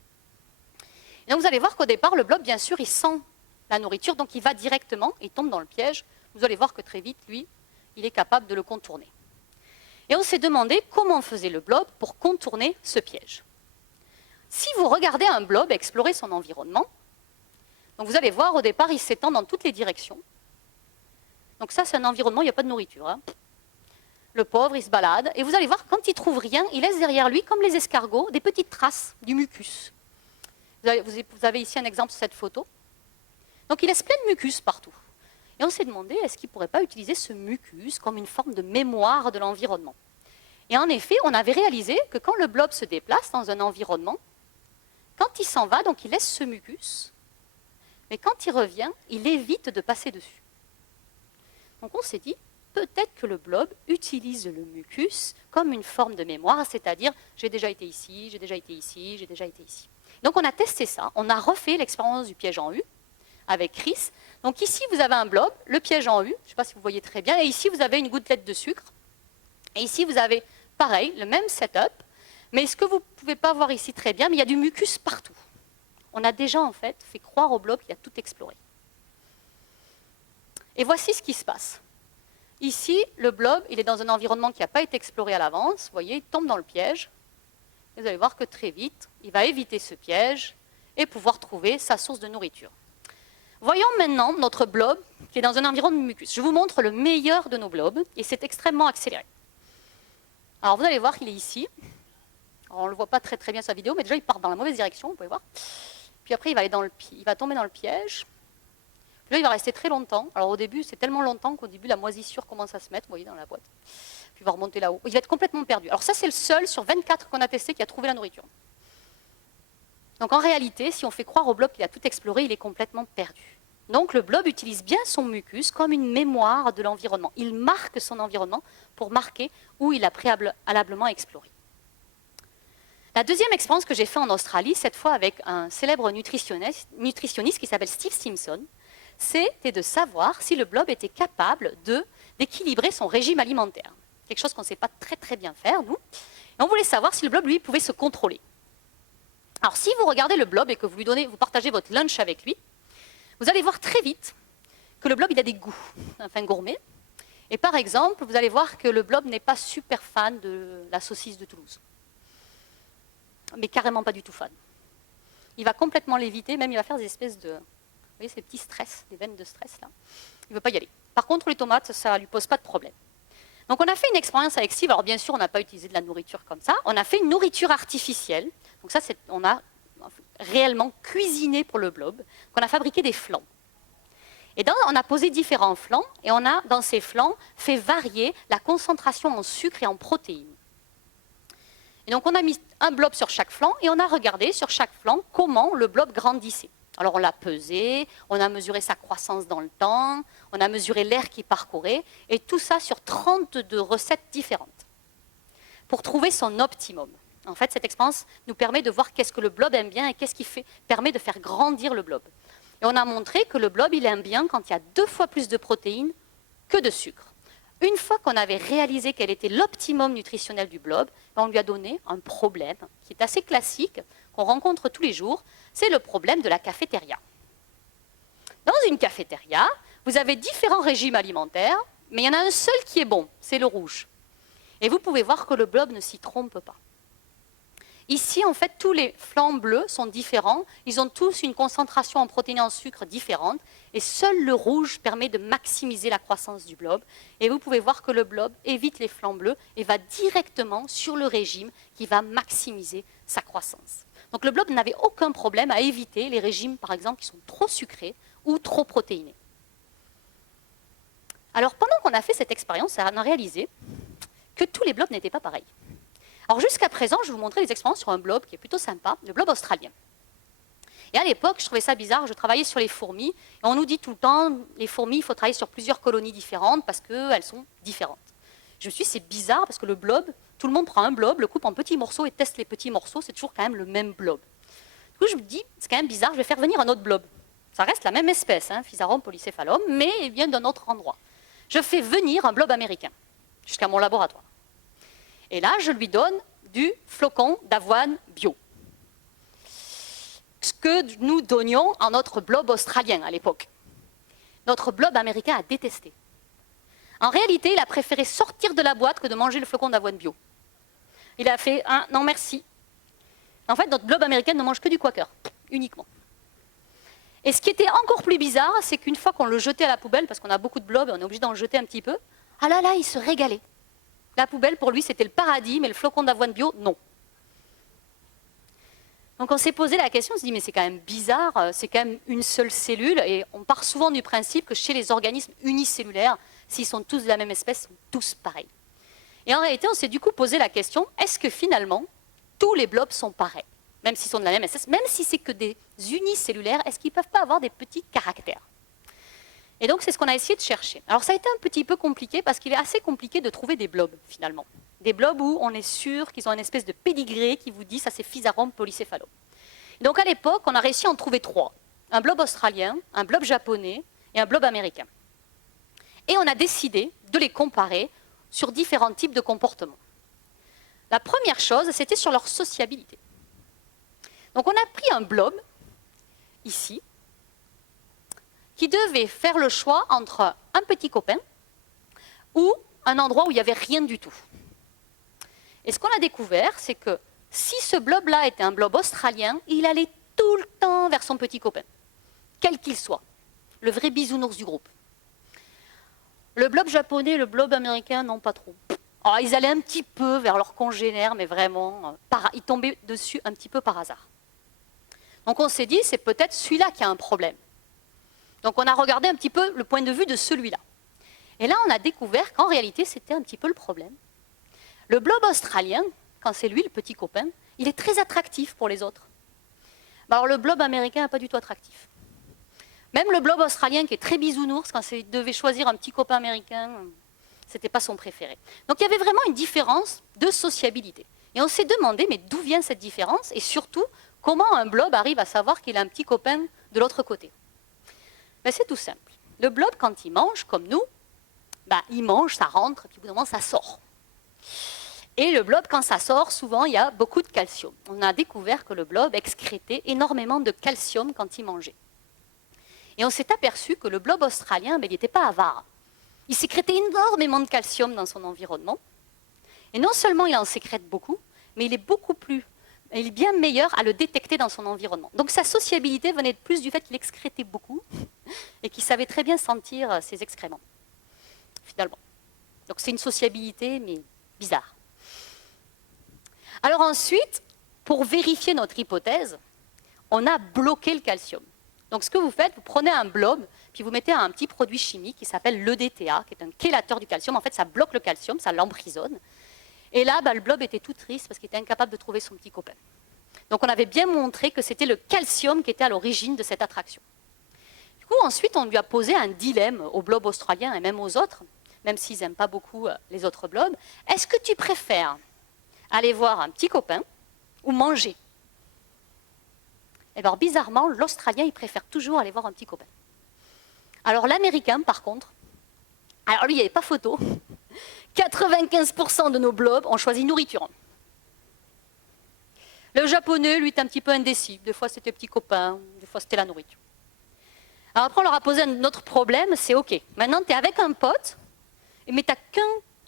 Et donc vous allez voir qu'au départ, le blob, bien sûr, il sent la nourriture, donc il va directement, il tombe dans le piège. Vous allez voir que très vite, lui, il est capable de le contourner. Et on s'est demandé comment faisait le blob pour contourner ce piège. Si vous regardez un blob explorer son environnement, donc vous allez voir au départ, il s'étend dans toutes les directions. Donc ça, c'est un environnement, il n'y a pas de nourriture. Hein. Le pauvre, il se balade. Et vous allez voir, quand il ne trouve rien, il laisse derrière lui, comme les escargots, des petites traces du mucus. Vous avez ici un exemple sur cette photo. Donc il laisse plein de mucus partout. Et on s'est demandé, est-ce qu'il ne pourrait pas utiliser ce mucus comme une forme de mémoire de l'environnement? Et en effet, on avait réalisé que quand le blob se déplace dans un environnement, quand il s'en va, donc il laisse ce mucus, mais quand il revient, il évite de passer dessus. Donc on s'est dit, peut-être que le blob utilise le mucus comme une forme de mémoire, c'est-à-dire j'ai déjà été ici, j'ai déjà été ici, j'ai déjà été ici. Donc on a testé ça, on a refait l'expérience du piège en U avec Chris. Donc ici vous avez un blob, le piège en U, je ne sais pas si vous voyez très bien, et ici vous avez une gouttelette de sucre. Et ici vous avez pareil, le même setup, mais ce que vous ne pouvez pas voir ici très bien, mais il y a du mucus partout. On a déjà en fait fait croire au blob qu'il a tout exploré. Et voici ce qui se passe. Ici, le blob, il est dans un environnement qui n'a pas été exploré à l'avance. Vous voyez, il tombe dans le piège. Et vous allez voir que très vite, il va éviter ce piège et pouvoir trouver sa source de nourriture. Voyons maintenant notre blob qui est dans un environnement de mucus. Je vous montre le meilleur de nos blobs et c'est extrêmement accéléré. Alors vous allez voir qu'il est ici. Alors, on ne le voit pas très bien sur la vidéo, mais déjà il part dans la mauvaise direction, vous pouvez voir. Puis après il va tomber dans le piège. Puis là il va rester très longtemps. Alors au début c'est tellement longtemps qu'au début la moisissure commence à se mettre, vous voyez, dans la boîte. Puis il va remonter là-haut. Il va être complètement perdu. Alors ça c'est le seul sur 24 qu'on a testé qui a trouvé la nourriture. Donc en réalité, si on fait croire au blob qu'il a tout exploré, il est complètement perdu. Donc le blob utilise bien son mucus comme une mémoire de l'environnement. Il marque son environnement pour marquer où il a préalablement exploré. La deuxième expérience que j'ai faite en Australie, cette fois avec un célèbre nutritionniste qui s'appelle Steve Simpson, c'était de savoir si le blob était capable d'équilibrer son régime alimentaire. Quelque chose qu'on ne sait pas très bien faire, nous. Et on voulait savoir si le blob, lui, pouvait se contrôler. Alors si vous regardez le blob et que vous partagez votre lunch avec lui, vous allez voir très vite que le blob, il a des goûts, enfin gourmet. Et par exemple, vous allez voir que le blob n'est pas super fan de la saucisse de Toulouse. Mais carrément pas du tout fan. Il va complètement l'éviter, même il va faire des espèces de... Vous voyez ces petits stress, des veines de stress là. Il ne veut pas y aller. Par contre, les tomates, ça ne lui pose pas de problème. Donc on a fait une expérience avec Steve. Alors bien sûr, on n'a pas utilisé de la nourriture comme ça. On a fait une nourriture artificielle. Donc ça, on a réellement cuisiné pour le blob. On a fabriqué des flancs. Et on a posé différents flancs et on a, dans ces flancs, fait varier la concentration en sucre et en protéines. Et donc on a mis un blob sur chaque flanc et on a regardé sur chaque flanc comment le blob grandissait. Alors on l'a pesé, on a mesuré sa croissance dans le temps, on a mesuré l'air qu'il parcourait, et tout ça sur 32 recettes différentes, pour trouver son optimum. En fait, cette expérience nous permet de voir qu'est-ce que le blob aime bien et qu'est-ce qui permet de faire grandir le blob. Et on a montré que le blob, il aime bien quand il y a 2 fois plus de protéines que de sucre. Une fois qu'on avait réalisé quel était l'optimum nutritionnel du blob, on lui a donné un problème qui est assez classique, qu'on rencontre tous les jours, c'est le problème de la cafétéria. Dans une cafétéria, vous avez différents régimes alimentaires, mais il y en a un seul qui est bon, c'est le rouge. Et vous pouvez voir que le blob ne s'y trompe pas. Ici, en fait, tous les flancs bleus sont différents, ils ont tous une concentration en protéines et en sucre différente, et seul le rouge permet de maximiser la croissance du blob. Et vous pouvez voir que le blob évite les flancs bleus et va directement sur le régime qui va maximiser sa croissance. Donc le blob n'avait aucun problème à éviter les régimes, par exemple, qui sont trop sucrés ou trop protéinés. Alors pendant qu'on a fait cette expérience, on a réalisé que tous les blobs n'étaient pas pareils. Alors jusqu'à présent, je vais vous montrer des expériences sur un blob qui est plutôt sympa, le blob australien. Et à l'époque, je trouvais ça bizarre, je travaillais sur les fourmis, et on nous dit tout le temps, les fourmis, il faut travailler sur plusieurs colonies différentes parce qu'elles sont différentes. Je me suis dit, c'est bizarre parce que le blob, tout le monde prend un blob, le coupe en petits morceaux et teste les petits morceaux, c'est toujours quand même le même blob. Du coup, je me dis, c'est quand même bizarre, je vais faire venir un autre blob. Ça reste la même espèce, Physarum polycéphalum, mais il vient d'un autre endroit. Je fais venir un blob américain jusqu'à mon laboratoire. Et là, je lui donne du flocon d'avoine bio. Ce que nous donnions à notre blob australien à l'époque. Notre blob américain a détesté. En réalité, il a préféré sortir de la boîte que de manger le flocon d'avoine bio. Il a fait un non merci. En fait, notre blob américain ne mange que du Quaker, uniquement. Et ce qui était encore plus bizarre, c'est qu'une fois qu'on le jetait à la poubelle, parce qu'on a beaucoup de blobs et on est obligé d'en jeter un petit peu, ah là là, il se régalait. La poubelle, pour lui, c'était le paradis, mais le flocon d'avoine bio, non. Donc on s'est posé la question, on s'est dit, mais c'est quand même bizarre, c'est quand même une seule cellule, et on part souvent du principe que chez les organismes unicellulaires, s'ils sont tous de la même espèce, ils sont tous pareils. Et en réalité, on s'est du coup posé la question, est-ce que finalement, tous les blobs sont pareils, même s'ils sont de la même espèce, même si c'est que des unicellulaires, est-ce qu'ils ne peuvent pas avoir des petits caractères? Et donc c'est ce qu'on a essayé de chercher. Alors ça a été un petit peu compliqué, parce qu'il est assez compliqué de trouver des blobs, finalement. Des blobs où on est sûr qu'ils ont une espèce de pédigré qui vous dit ça c'est Physarum polycéphalo. Et donc à l'époque, on a réussi à en trouver 3. Un blob australien, un blob japonais et un blob américain. Et on a décidé de les comparer sur différents types de comportements. La première chose, c'était sur leur sociabilité. Donc on a pris un blob, ici, qui devait faire le choix entre un petit copain ou un endroit où il n'y avait rien du tout. Et ce qu'on a découvert, c'est que si ce blob-là était un blob australien, il allait tout le temps vers son petit copain, quel qu'il soit, le vrai bisounours du groupe. Le blob japonais, le blob américain, non pas trop. Alors, ils allaient un petit peu vers leurs congénères, mais vraiment, ils tombaient dessus un petit peu par hasard. Donc on s'est dit, c'est peut-être celui-là qui a un problème. Donc on a regardé un petit peu le point de vue de celui-là. Et là, on a découvert qu'en réalité, c'était un petit peu le problème. Le blob australien, quand c'est lui le petit copain, il est très attractif pour les autres. Alors le blob américain n'est pas du tout attractif. Même le blob australien qui est très bisounours, quand il devait choisir un petit copain américain, ce n'était pas son préféré. Donc il y avait vraiment une différence de sociabilité. Et on s'est demandé, mais d'où vient cette différence? Et surtout, comment un blob arrive à savoir qu'il a un petit copain de l'autre côté? Ben, c'est tout simple. Le blob, quand il mange, comme nous, il mange, ça rentre, puis au bout d'un moment, ça sort. Et le blob, quand ça sort, souvent, il y a beaucoup de calcium. On a découvert que le blob excrétait énormément de calcium quand il mangeait. Et on s'est aperçu que le blob australien, il n'était pas avare. Il sécrétait énormément de calcium dans son environnement. Et non seulement il en sécrète beaucoup, mais il est bien meilleur à le détecter dans son environnement. Donc sa sociabilité venait de plus du fait qu'il excrétait beaucoup et qu'il savait très bien sentir ses excréments, finalement. Donc c'est une sociabilité, mais bizarre. Alors ensuite, pour vérifier notre hypothèse, on a bloqué le calcium. Donc ce que vous faites, vous prenez un blob, puis vous mettez un petit produit chimique qui s'appelle l'EDTA, qui est un chélateur du calcium. En fait, ça bloque le calcium, ça l'emprisonne. Et là, le blob était tout triste parce qu'il était incapable de trouver son petit copain. Donc on avait bien montré que c'était le calcium qui était à l'origine de cette attraction. Du coup, ensuite, on lui a posé un dilemme au blob australien et même aux autres, même s'ils n'aiment pas beaucoup les autres blobs. Est-ce que tu préfères aller voir un petit copain ou manger? Et bien, bizarrement, l'Australien, il préfère toujours aller voir un petit copain. Alors l'Américain, par contre, alors lui, il n'y avait pas photo. 95% de nos blobs ont choisi nourriture. Le Japonais, lui, est un petit peu indécis. Des fois, c'était petit copain, des fois, c'était la nourriture. Alors après, on leur a posé un autre problème, c'est OK. Maintenant, tu es avec un pote, mais tu n'as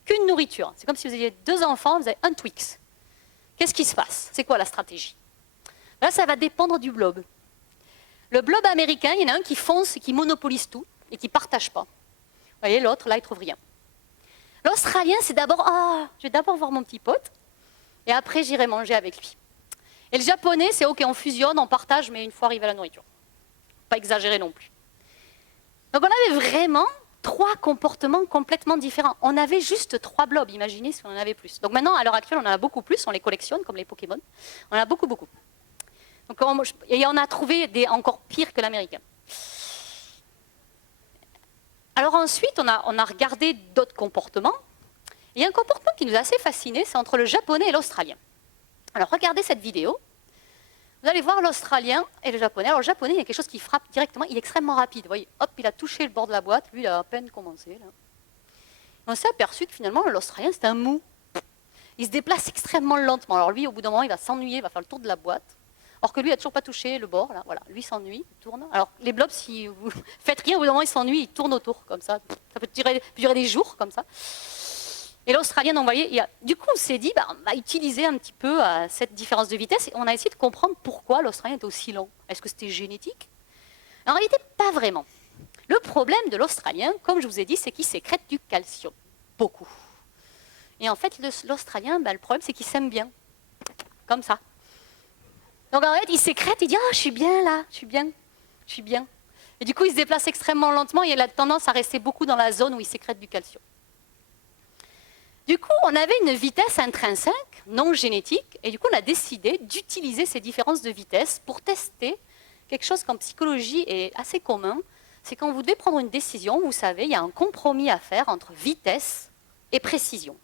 qu'une nourriture. C'est comme si vous aviez 2 enfants, vous avez un Twix. Qu'est-ce qui se passe? C'est quoi la stratégie? Là, ça va dépendre du blob. Le blob américain, il y en a un qui fonce et qui monopolise tout et qui ne partage pas. Vous voyez, l'autre, là, il ne trouve rien. L'Australien, c'est d'abord, je vais d'abord voir mon petit pote et après, j'irai manger avec lui. Et le Japonais, c'est OK, on fusionne, on partage, mais une fois arrivé à la nourriture. Pas exagéré non plus. Donc, on avait vraiment 3 comportements complètement différents. On avait juste 3 blobs, imaginez si on en avait plus. Donc maintenant, à l'heure actuelle, on en a beaucoup plus, on les collectionne comme les Pokémon. On en a beaucoup, beaucoup. Donc, et on a trouvé des encore pires que l'américain. Alors ensuite, on a regardé d'autres comportements. Il y a un comportement qui nous a assez fascinés, c'est entre le japonais et l'australien. Alors regardez cette vidéo. Vous allez voir l'australien et le japonais. Alors le japonais, il y a quelque chose qui frappe directement, il est extrêmement rapide. Vous voyez, hop, il a touché le bord de la boîte, lui, il a à peine commencé. Là. On s'est aperçu que finalement, l'australien, c'est un mou. Il se déplace extrêmement lentement. Alors lui, au bout d'un moment, il va s'ennuyer, il va faire le tour de la boîte. Or que lui, il n'a toujours pas touché le bord. Là. Voilà. Lui s'ennuie, il tourne. Alors les blobs, si vous faites rien, au bout d'un moment, ils s'ennuient, ils tournent autour, comme ça. Ça peut durer des jours, comme ça. Et l'Australien, vous voyez, du coup, on s'est dit, on va utiliser un petit peu cette différence de vitesse et on a essayé de comprendre pourquoi l'Australien était aussi lent. Est-ce que c'était génétique? En réalité, pas vraiment. Le problème de l'Australien, comme je vous ai dit, c'est qu'il sécrète du calcium. Beaucoup. Et en fait, l'Australien, le problème, c'est qu'il s'aime bien. Comme ça. Donc en fait, il sécrète, il dit « Ah, je suis bien là, je suis bien, je suis bien ». Et du coup, il se déplace extrêmement lentement et il a tendance à rester beaucoup dans la zone où il sécrète du calcium. Du coup, on avait une vitesse intrinsèque, non génétique, et du coup, on a décidé d'utiliser ces différences de vitesse pour tester quelque chose qu'en psychologie est assez commun, c'est quand vous devez prendre une décision, vous savez, il y a un compromis à faire entre vitesse et précision.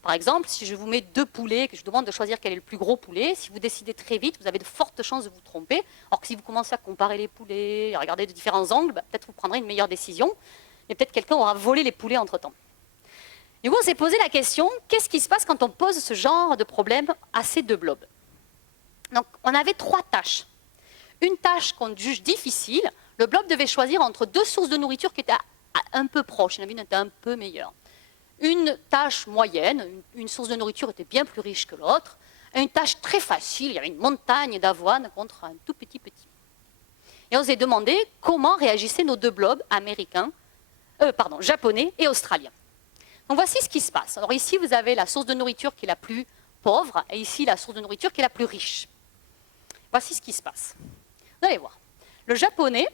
Par exemple, si je vous mets 2 poulets, que je demande de choisir quel est le plus gros poulet, si vous décidez très vite, vous avez de fortes chances de vous tromper, alors que si vous commencez à comparer les poulets, à regarder de différents angles, peut-être vous prendrez une meilleure décision, et peut-être quelqu'un aura volé les poulets entre-temps. Du coup, on s'est posé la question, qu'est-ce qui se passe quand on pose ce genre de problème à ces 2 blobs? Donc, on avait 3 tâches. Une tâche qu'on juge difficile, le blob devait choisir entre 2 sources de nourriture qui étaient un peu proches, il y en avait une qui était un peu meilleure. Une tâche moyenne, une source de nourriture était bien plus riche que l'autre. Une tâche très facile, il y avait une montagne d'avoine contre un tout petit. Et on s'est demandé comment réagissaient nos 2 blobs japonais et australiens. Donc voici ce qui se passe. Alors ici, vous avez la source de nourriture qui est la plus pauvre, et ici, la source de nourriture qui est la plus riche. Voici ce qui se passe. Vous allez voir. Le japonais,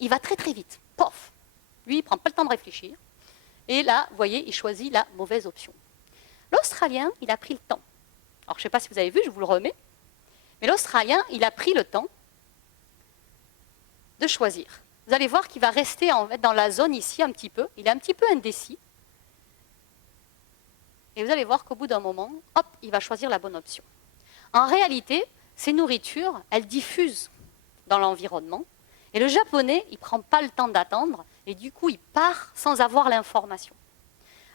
il va très vite. Pof. Lui, il ne prend pas le temps de réfléchir. Et là, vous voyez, il choisit la mauvaise option. L'Australien, il a pris le temps. Alors, je ne sais pas si vous avez vu, je vous le remets. Mais l'Australien, il a pris le temps de choisir. Vous allez voir qu'il va rester en fait, dans la zone ici un petit peu. Il est un petit peu indécis. Et vous allez voir qu'au bout d'un moment, hop, il va choisir la bonne option. En réalité, ces nourritures, elles diffusent dans l'environnement. Et le japonais, il ne prend pas le temps d'attendre. Et du coup, il part sans avoir l'information.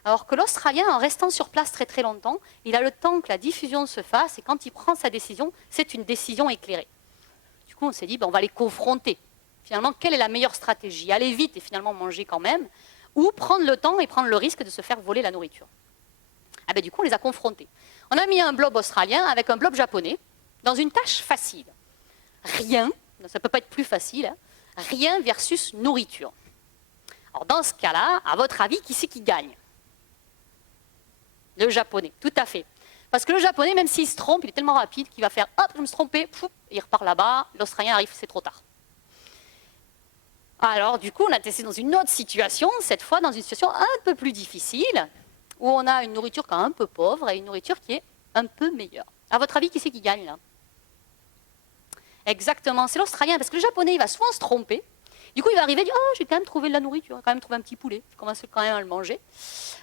Alors que l'Australien, en restant sur place très longtemps, il a le temps que la diffusion se fasse. Et quand il prend sa décision, c'est une décision éclairée. Du coup, on s'est dit, on va les confronter. Finalement, quelle est la meilleure stratégie? Aller vite et finalement manger quand même, ou prendre le temps et prendre le risque de se faire voler la nourriture? Du coup, on les a confrontés. On a mis un blob australien avec un blob japonais dans une tâche facile. Rien, ça ne peut pas être plus facile, hein, rien versus nourriture. Alors dans ce cas-là, à votre avis, qui c'est qui gagne? Le japonais, tout à fait. Parce que le japonais, même s'il se trompe, il est tellement rapide qu'il va faire « hop, je me suis trompé », il repart là-bas, l'Australien arrive, c'est trop tard. Alors du coup, on a testé dans une autre situation, cette fois dans une situation un peu plus difficile, où on a une nourriture qui est un peu pauvre et une nourriture qui est un peu meilleure. À votre avis, qui c'est qui gagne là? Exactement, c'est l'Australien, parce que le Japonais, il va souvent se tromper. Du coup, il va arriver et dire « Oh, j'ai quand même trouvé de la nourriture, j'ai quand même trouvé un petit poulet, je commence quand même à le manger. »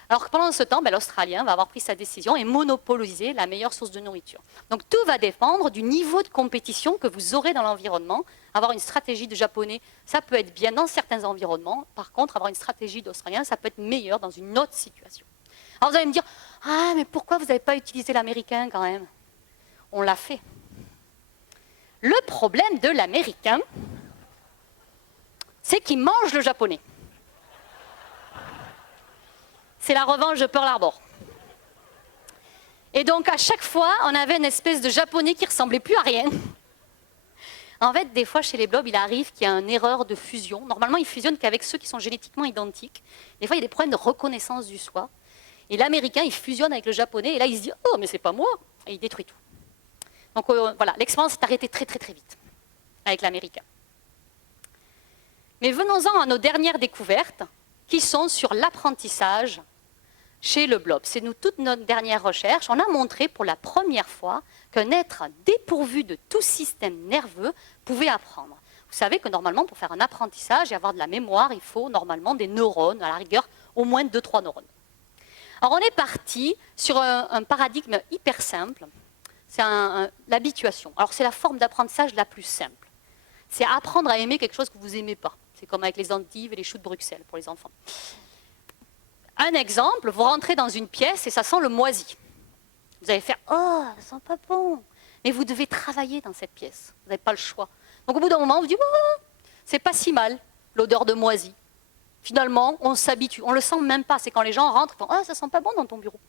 Alors que pendant ce temps, l'Australien va avoir pris sa décision et monopoliser la meilleure source de nourriture. Donc tout va dépendre du niveau de compétition que vous aurez dans l'environnement. Avoir une stratégie de Japonais, ça peut être bien dans certains environnements. Par contre, avoir une stratégie d'Australien, ça peut être meilleur dans une autre situation. Alors vous allez me dire « Ah, mais pourquoi vous n'avez pas utilisé l'américain quand même ?» On l'a fait. Le problème de l'américain, c'est qu'il mange le japonais. C'est la revanche de Pearl Harbor. Et donc à chaque fois, on avait une espèce de japonais qui ressemblait plus à rien. En fait, des fois, chez les blobs, il arrive qu'il y a une erreur de fusion. Normalement, ils fusionnent qu'avec ceux qui sont génétiquement identiques. Des fois, il y a des problèmes de reconnaissance du soi. Et l'américain, il fusionne avec le japonais, et là, il se dit « Oh, mais c'est pas moi !» Et il détruit tout. Donc voilà, l'expérience s'est arrêtée très vite avec l'américain. Mais venons-en à nos dernières découvertes, qui sont sur l'apprentissage chez le blob. C'est toutes nos dernières recherches. On a montré pour la première fois qu'un être dépourvu de tout système nerveux pouvait apprendre. Vous savez que normalement, pour faire un apprentissage et avoir de la mémoire, il faut normalement des neurones, à la rigueur, au moins 2-3 neurones. Alors on est parti sur un paradigme hyper simple, c'est l'habituation. Alors c'est la forme d'apprentissage la plus simple. C'est apprendre à aimer quelque chose que vous n'aimez pas. C'est comme avec les endives et les choux de Bruxelles pour les enfants. Un exemple, vous rentrez dans une pièce et ça sent le moisi. Vous allez faire « Oh, ça sent pas bon !» Mais vous devez travailler dans cette pièce. Vous n'avez pas le choix. Donc au bout d'un moment, vous vous dites oh, « C'est pas si mal, l'odeur de moisi. » Finalement, on s'habitue. On ne le sent même pas. C'est quand les gens rentrent, ils font « Oh, ça sent pas bon dans ton bureau. »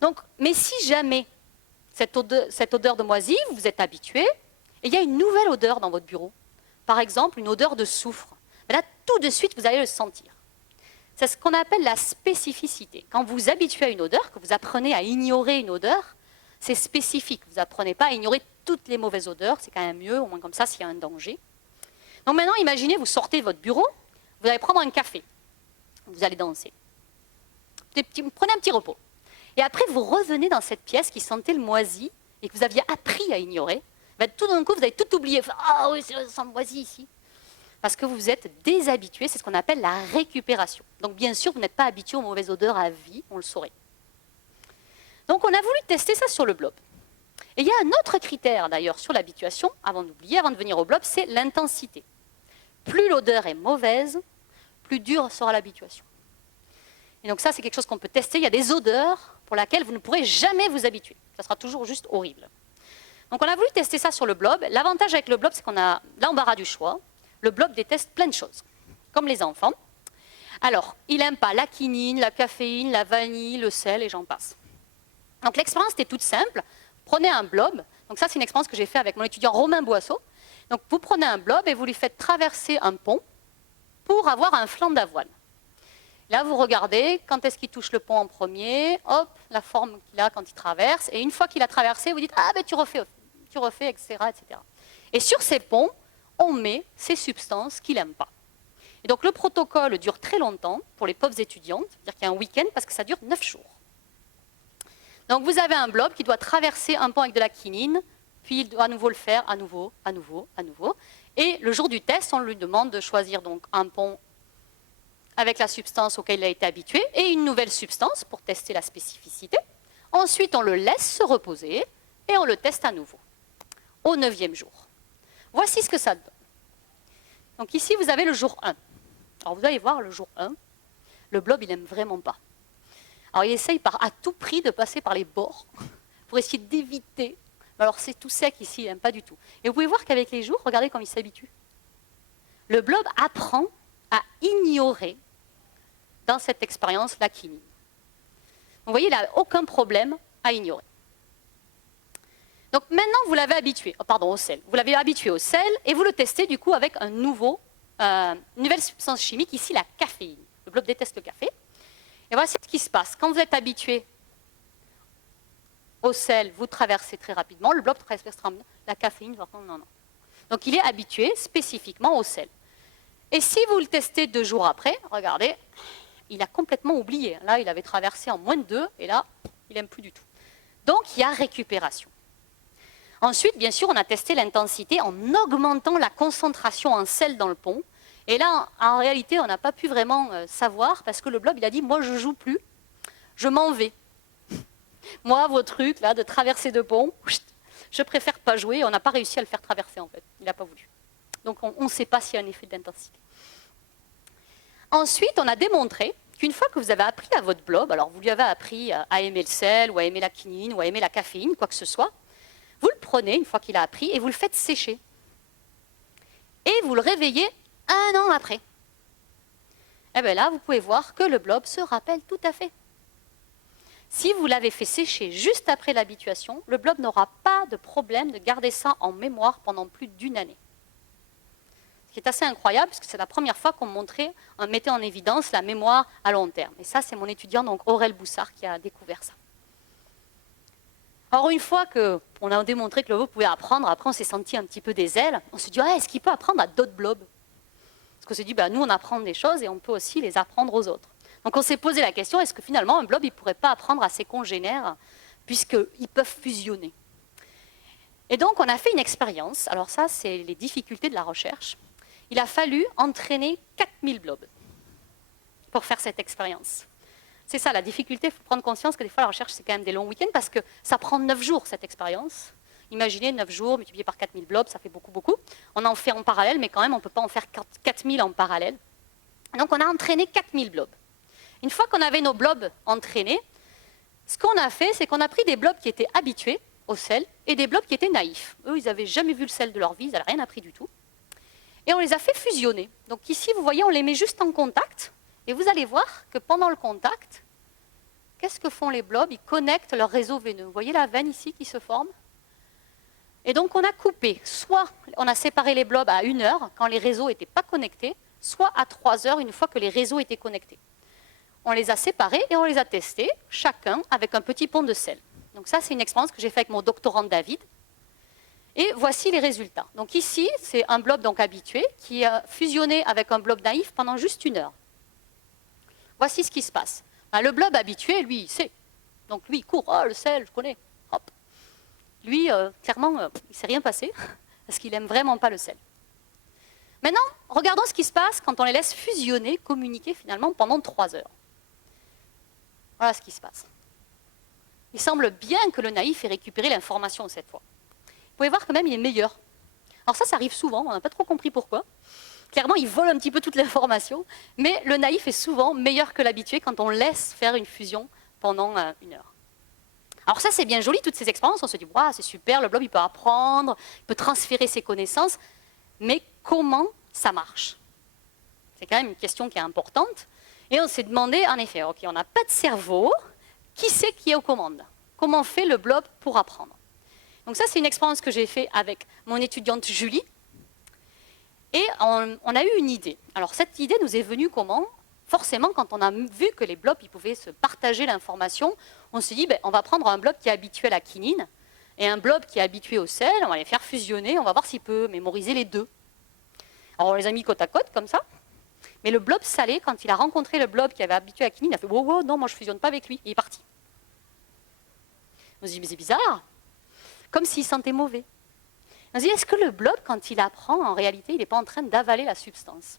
Donc, mais si jamais cette odeur de moisi, vous vous êtes habitué, et il y a une nouvelle odeur dans votre bureau, par exemple une odeur de soufre, mais là, tout de suite, vous allez le sentir. c'est ce qu'on appelle la spécificité. Quand vous vous habituez à une odeur, que vous apprenez à ignorer une odeur, c'est spécifique. Vous n'apprenez pas à ignorer toutes les mauvaises odeurs, c'est quand même mieux, au moins comme ça, s'il y a un danger. Donc maintenant, imaginez, vous sortez de votre bureau, vous allez prendre un café, vous allez danser. Prenez un petit repos. Et après, vous revenez dans cette pièce qui sentait le moisi et que vous aviez appris à ignorer. Ben, tout d'un coup, vous avez tout oublié. Ah oui, ça sent le moisi ici. Parce que vous vous êtes déshabitué, c'est ce qu'on appelle la récupération. Donc bien sûr, vous n'êtes pas habitué aux mauvaises odeurs à vie, on le saurait. Donc on a voulu tester ça sur le blob. Et il y a un autre critère d'ailleurs sur l'habituation, avant d'oublier, avant de venir au blob, c'est l'intensité. Plus l'odeur est mauvaise, plus dure sera l'habituation. Et donc ça, c'est quelque chose qu'on peut tester. Il y a des odeurs pour lesquelles vous ne pourrez jamais vous habituer. Ça sera toujours juste horrible. Donc on a voulu tester ça sur le blob. L'avantage avec le blob, c'est qu'on a l'embarras du choix. Le blob déteste plein de choses, comme les enfants. Alors, il n'aime pas la quinine, la caféine, la vanille, le sel, et j'en passe. Donc l'expérience était toute simple. Prenez un blob. Donc ça, c'est une expérience que j'ai faite avec mon étudiant Romain Boisseau. Donc vous prenez un blob et vous lui faites traverser un pont pour avoir un flanc d'avoine. Là, vous regardez quand est-ce qu'il touche le pont en premier, hop, la forme qu'il a quand il traverse, et une fois qu'il a traversé, vous dites « Ah, ben tu refais, etc., etc. » Et sur ces ponts, on met ces substances qu'il n'aime pas. Et donc le protocole dure très longtemps pour les pauvres étudiantes, c'est-à-dire qu'il y a un week-end parce que ça dure 9 jours. Donc vous avez un blob qui doit traverser un pont avec de la quinine, puis il doit à nouveau le faire, à nouveau. Et le jour du test, on lui demande de choisir donc un pont avec la substance auquel il a été habitué et une nouvelle substance pour tester la spécificité. Ensuite, on le laisse se reposer et on le teste à nouveau, au 9e jour. Voici ce que ça donne. Donc ici, vous avez le jour 1. Alors vous allez voir, le jour 1, le blob, il n'aime vraiment pas. Alors il essaye à tout prix de passer par les bords pour essayer d'éviter. Alors c'est tout sec ici, il n'aime pas du tout. Et vous pouvez voir qu'avec les jours, regardez comme il s'habitue. Le blob apprend à ignorer dans cette expérience la quinine. Vous voyez, il n'a aucun problème à ignorer. Donc maintenant, vous l'avez habitué, au sel. Vous l'avez habitué au sel et vous le testez du coup avec une nouvelle substance chimique, ici la caféine. Le blob déteste le café. Et voici ce qui se passe. Quand vous êtes habitué au sel, vous traversez très rapidement. Le blob traverse rapidement. La caféine, non. Donc il est habitué spécifiquement au sel. Et si vous le testez 2 jours après, regardez, il a complètement oublié. Là, il avait traversé en moins de 2 et là, il n'aime plus du tout. Donc il y a récupération. Ensuite, bien sûr, on a testé l'intensité en augmentant la concentration en sel dans le pont. Et là, en réalité, on n'a pas pu vraiment savoir parce que le blob, il a dit « Moi, je ne joue plus, je m'en vais. Moi, vos trucs, là, de traverser de pont, je préfère pas jouer. » On n'a pas réussi à le faire traverser, en fait. Il n'a pas voulu. Donc, on ne sait pas s'il y a un effet d'intensité. Ensuite, on a démontré qu'une fois que vous avez appris à votre blob, alors vous lui avez appris à aimer le sel, ou à aimer la quinine, ou à aimer la caféine, quoi que ce soit, vous le prenez une fois qu'il a appris et vous le faites sécher. Et vous le réveillez 1 an après. Et bien là, vous pouvez voir que le blob se rappelle tout à fait. Si vous l'avez fait sécher juste après l'habituation, le blob n'aura pas de problème de garder ça en mémoire pendant plus d'1 année. Ce qui est assez incroyable, parce que c'est la première fois qu'on mettait en évidence la mémoire à long terme. Et ça, c'est mon étudiant, donc Aurel Boussard, qui a découvert ça. Alors, une fois qu'on a démontré que le blob pouvait apprendre, après on s'est senti un petit peu des ailes, on s'est dit, est-ce qu'il peut apprendre à d'autres blobs? Parce qu'on s'est dit, nous, on apprend des choses et on peut aussi les apprendre aux autres. Donc, on s'est posé la question, est-ce que finalement, un blob, il ne pourrait pas apprendre à ses congénères, puisqu'ils peuvent fusionner? Et donc, on a fait une expérience. Alors ça, c'est les difficultés de la recherche. Il a fallu entraîner 4000 blobs pour faire cette expérience. C'est ça, la difficulté, il faut prendre conscience que des fois, la recherche, c'est quand même des longs week-ends, parce que ça prend 9 jours, cette expérience. Imaginez 9 jours multiplié par 4000 blobs, ça fait beaucoup. On en fait en parallèle, mais quand même, on ne peut pas en faire 4000 en parallèle. Donc, on a entraîné 4000 blobs. Une fois qu'on avait nos blobs entraînés, ce qu'on a fait, c'est qu'on a pris des blobs qui étaient habitués au sel et des blobs qui étaient naïfs. Eux, ils n'avaient jamais vu le sel de leur vie, ils n'avaient rien appris du tout. Et on les a fait fusionner. Donc ici, vous voyez, on les met juste en contact. Et vous allez voir que pendant le contact, qu'est-ce que font les blobs? Ils connectent leur réseau veineux. Vous voyez la veine ici qui se forme? Et donc on a coupé. Soit on a séparé les blobs à 1 heure, quand les réseaux n'étaient pas connectés, soit à 3 heures, une fois que les réseaux étaient connectés. on les a séparés et on les a testés, chacun avec un petit pont de sel. Donc ça, c'est une expérience que j'ai faite avec mon doctorant David. Et voici les résultats. Donc ici, c'est un blob donc habitué qui a fusionné avec un blob naïf pendant juste 1 heure. Voici ce qui se passe. Ben, le blob habitué, lui, il sait. Donc lui, il court. Oh, le sel, je connais. Hop. Lui, clairement, il ne s'est rien passé parce qu'il n'aime vraiment pas le sel. Maintenant, regardons ce qui se passe quand on les laisse fusionner, communiquer finalement pendant 3 heures. Voilà ce qui se passe. Il semble bien que le naïf ait récupéré l'information cette fois. Vous pouvez voir quand même, il est meilleur. Alors ça arrive souvent, on n'a pas trop compris pourquoi. Clairement, il vole un petit peu toute l'information, mais le naïf est souvent meilleur que l'habitué quand on laisse faire une fusion pendant 1 heure. Alors ça, c'est bien joli, toutes ces expériences, on se dit, wow, c'est super, le blob, il peut apprendre, il peut transférer ses connaissances, mais comment ça marche? C'est quand même une question qui est importante. Et on s'est demandé, en effet, ok, on n'a pas de cerveau, qui c'est qui est aux commandes? Comment fait le blob pour apprendre? Donc ça, c'est une expérience que j'ai faite avec mon étudiante Julie. Et on a eu une idée. Alors cette idée nous est venue comment? Forcément, quand on a vu que les blobs ils pouvaient se partager l'information, on s'est dit, ben, on va prendre un blob qui est habitué à la quinine et un blob qui est habitué au sel, on va les faire fusionner, on va voir s'il peut mémoriser les deux. Alors on les a mis côte à côte, comme ça. Mais le blob salé, quand il a rencontré le blob qui avait habitué à la quinine, il a fait, wow, wow, non, moi je ne fusionne pas avec lui, et il est parti. On s'est dit, mais c'est bizarre, comme s'il sentait mauvais. On se dit, est-ce que le blob, quand il apprend, en réalité, il n'est pas en train d'avaler la substance?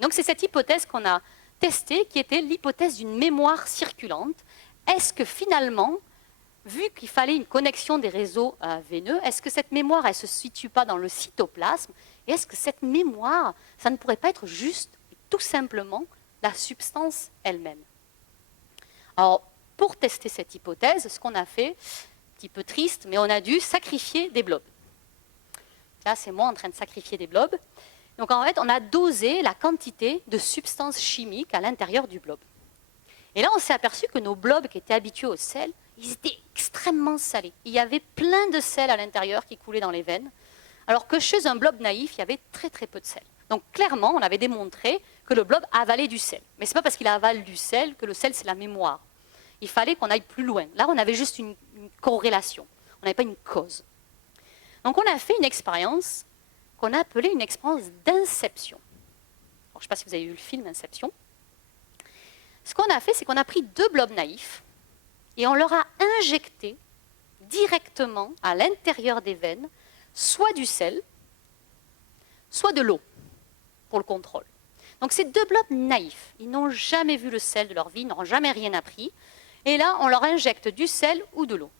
Donc c'est cette hypothèse qu'on a testée, qui était l'hypothèse d'une mémoire circulante. Est-ce que finalement, vu qu'il fallait une connexion des réseaux veineux, est-ce que cette mémoire, elle ne se situe pas dans le cytoplasme? Et est-ce que cette mémoire, ça ne pourrait pas être juste, tout simplement, la substance elle-même? Alors, pour tester cette hypothèse, ce qu'on a fait, un petit peu triste, mais on a dû sacrifier des blobs. Là, c'est moi en train de sacrifier des blobs. Donc en fait, on a dosé la quantité de substances chimiques à l'intérieur du blob. Et là, on s'est aperçu que nos blobs qui étaient habitués au sel, ils étaient extrêmement salés. Il y avait plein de sel à l'intérieur qui coulait dans les veines, alors que chez un blob naïf, il y avait très très peu de sel. Donc clairement, on avait démontré que le blob avalait du sel. Mais ce n'est pas parce qu'il avale du sel que le sel, c'est la mémoire. Il fallait qu'on aille plus loin. Là, on avait juste une corrélation. On n'avait pas une cause. Donc on a fait une expérience qu'on a appelée une expérience d'inception. Je ne sais pas si vous avez vu le film Inception. Ce qu'on a fait, c'est qu'on a pris 2 blobs naïfs et on leur a injecté directement à l'intérieur des veines soit du sel, soit de l'eau pour le contrôle. Donc ces 2 blobs naïfs, ils n'ont jamais vu le sel de leur vie, ils n'ont jamais rien appris. Et là, on leur injecte du sel ou de l'eau.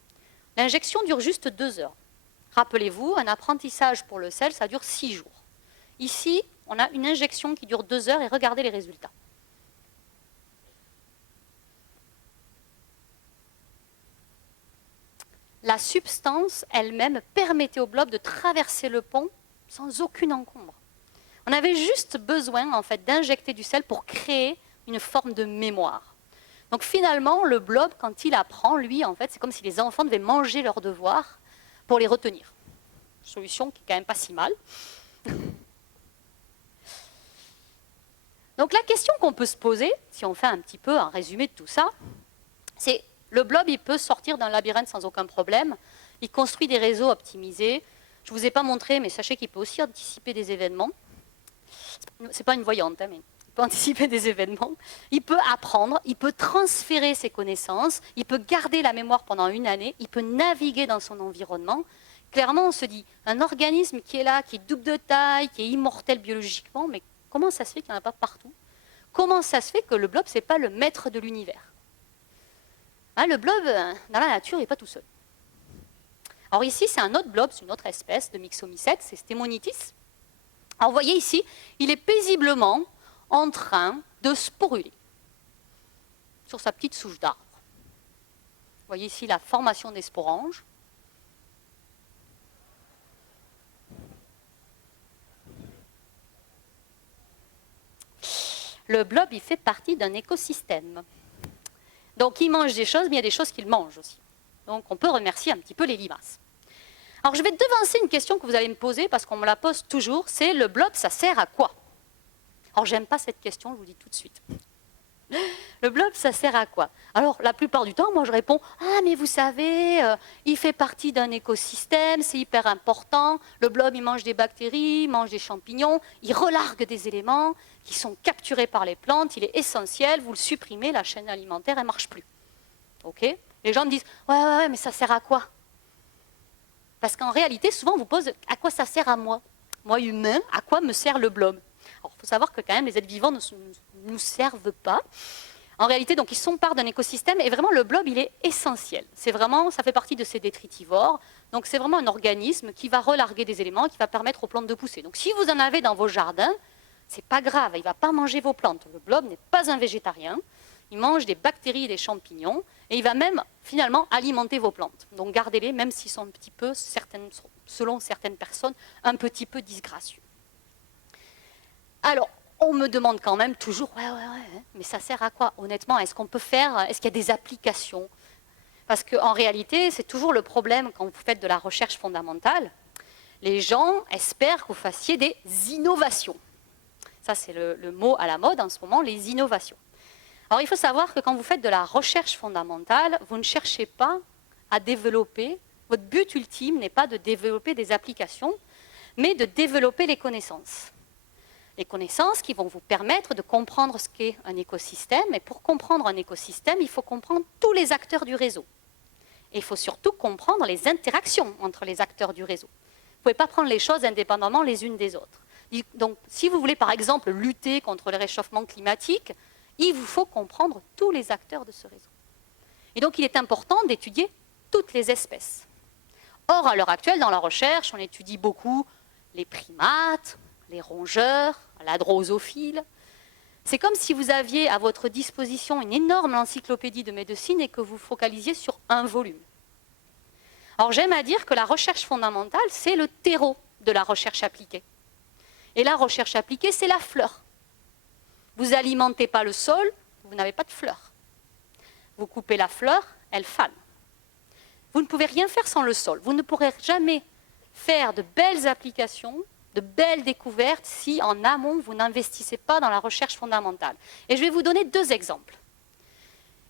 L'injection dure juste 2 heures. Rappelez-vous, un apprentissage pour le sel, ça dure 6 jours. Ici, on a une injection qui dure 2 heures et regardez les résultats. La substance elle-même permettait au blob de traverser le pont sans aucune encombre. On avait juste besoin en fait, d'injecter du sel pour créer une forme de mémoire. Donc finalement, le blob, quand il apprend, lui, en fait, c'est comme si les enfants devaient manger leurs devoirs pour les retenir. Solution qui est quand même pas si mal. Donc la question qu'on peut se poser, si on fait un petit peu un résumé de tout ça, c'est le blob, il peut sortir d'un labyrinthe sans aucun problème. Il construit des réseaux optimisés. Je ne vous ai pas montré, mais sachez qu'il peut aussi anticiper des événements. Ce n'est pas une voyante, hein, mais il peut anticiper des événements. Il peut apprendre, il peut transférer ses connaissances, il peut garder la mémoire pendant 1 année, il peut naviguer dans son environnement. Clairement, on se dit, un organisme qui est là, qui est double de taille, qui est immortel biologiquement, mais comment ça se fait qu'il n'y en a pas partout? Comment ça se fait que le blob, ce n'est pas le maître de l'univers? Hein, le blob, dans la nature, il n'est pas tout seul. Alors ici, c'est un autre blob, c'est une autre espèce de Myxomycète, c'est Stemonitis. Alors vous voyez ici, il est paisiblement en train de sporuler sur sa petite souche d'arbre. Vous voyez ici la formation des sporanges. Le blob, il fait partie d'un écosystème. Donc il mange des choses, mais il y a des choses qu'il mange aussi. Donc on peut remercier un petit peu les limaces. Alors je vais devancer une question que vous allez me poser, parce qu'on me la pose toujours, c'est le blob, ça sert à quoi? Alors j'aime pas cette question, je vous le dis tout de suite. Le blob, ça sert à quoi? Alors, la plupart du temps, moi, je réponds « Ah, mais vous savez, il fait partie d'un écosystème, c'est hyper important. Le blob, il mange des bactéries, il mange des champignons, il relargue des éléments qui sont capturés par les plantes, il est essentiel, vous le supprimez, la chaîne alimentaire, elle ne marche plus. » Ok? Les gens me disent « Ouais, mais ça sert à quoi ?» Parce qu'en réalité, souvent, on vous pose « À quoi ça sert à moi? Moi, humain, à quoi me sert le blob ?» Alors, il faut savoir que quand même, les êtres vivants ne nous servent pas. En réalité, donc, ils sont part d'un écosystème et vraiment, le blob, il est essentiel. C'est vraiment, ça fait partie de ces détritivores. Donc, c'est vraiment un organisme qui va relarguer des éléments, qui va permettre aux plantes de pousser. Donc, si vous en avez dans vos jardins, c'est pas grave, il ne va pas manger vos plantes. Le blob n'est pas un végétarien. Il mange des bactéries et des champignons et il va même, finalement, alimenter vos plantes. Donc, gardez-les, même s'ils sont un petit peu, selon certaines personnes, un petit peu disgracieux. Alors, on me demande quand même toujours, ouais, mais ça sert à quoi? Honnêtement, est-ce qu'il y a des applications? Parce qu'en réalité, c'est toujours le problème quand vous faites de la recherche fondamentale. Les gens espèrent que vous fassiez des innovations. Ça, c'est le mot à la mode en ce moment, les innovations. Alors, il faut savoir que quand vous faites de la recherche fondamentale, vous ne cherchez pas à développer, votre but ultime n'est pas de développer des applications, mais de développer les connaissances. Les connaissances qui vont vous permettre de comprendre ce qu'est un écosystème. Et pour comprendre un écosystème, il faut comprendre tous les acteurs du réseau. Et il faut surtout comprendre les interactions entre les acteurs du réseau. Vous ne pouvez pas prendre les choses indépendamment les unes des autres. Donc, si vous voulez, par exemple, lutter contre le réchauffement climatique, il vous faut comprendre tous les acteurs de ce réseau. Et donc, il est important d'étudier toutes les espèces. Or, à l'heure actuelle, dans la recherche, on étudie beaucoup les primates, les rongeurs, la drosophile. C'est comme si vous aviez à votre disposition une énorme encyclopédie de médecine et que vous focalisiez sur un volume. Alors j'aime à dire que la recherche fondamentale, c'est le terreau de la recherche appliquée. Et la recherche appliquée, c'est la fleur. Vous n'alimentez pas le sol, vous n'avez pas de fleurs. Vous coupez la fleur, elle fane. Vous ne pouvez rien faire sans le sol. Vous ne pourrez jamais faire de belles applications, de belles découvertes si en amont vous n'investissez pas dans la recherche fondamentale. Et je vais vous donner 2 exemples.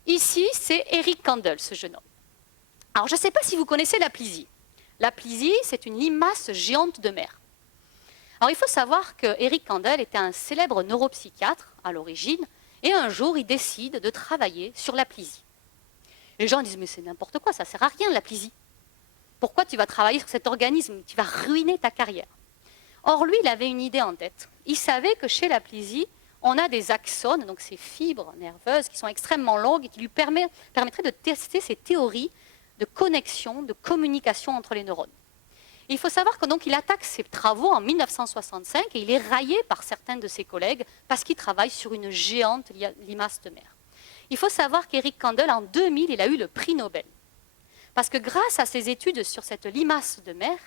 Ici, c'est Eric Kandel, ce jeune homme. Alors je ne sais pas si vous connaissez la plisie. La plisie, c'est une limace géante de mer. Alors il faut savoir que Eric Kandel était un célèbre neuropsychiatre à l'origine et un jour il décide de travailler sur la plisie. Les gens disent mais c'est n'importe quoi, ça ne sert à rien la plisie. Pourquoi tu vas travailler sur cet organisme? Tu vas ruiner ta carrière. Or, lui, il avait une idée en tête. Il savait que chez la plisie, on a des axones, donc ces fibres nerveuses qui sont extrêmement longues et qui lui permettraient de tester ces théories de connexion, de communication entre les neurones. Et il faut savoir que donc il attaque ses travaux en 1965 et il est raillé par certains de ses collègues parce qu'il travaille sur une géante limace de mer. Il faut savoir qu'Eric Kandel, en 2000, il a eu le prix Nobel. Parce que grâce à ses études sur cette limace de mer,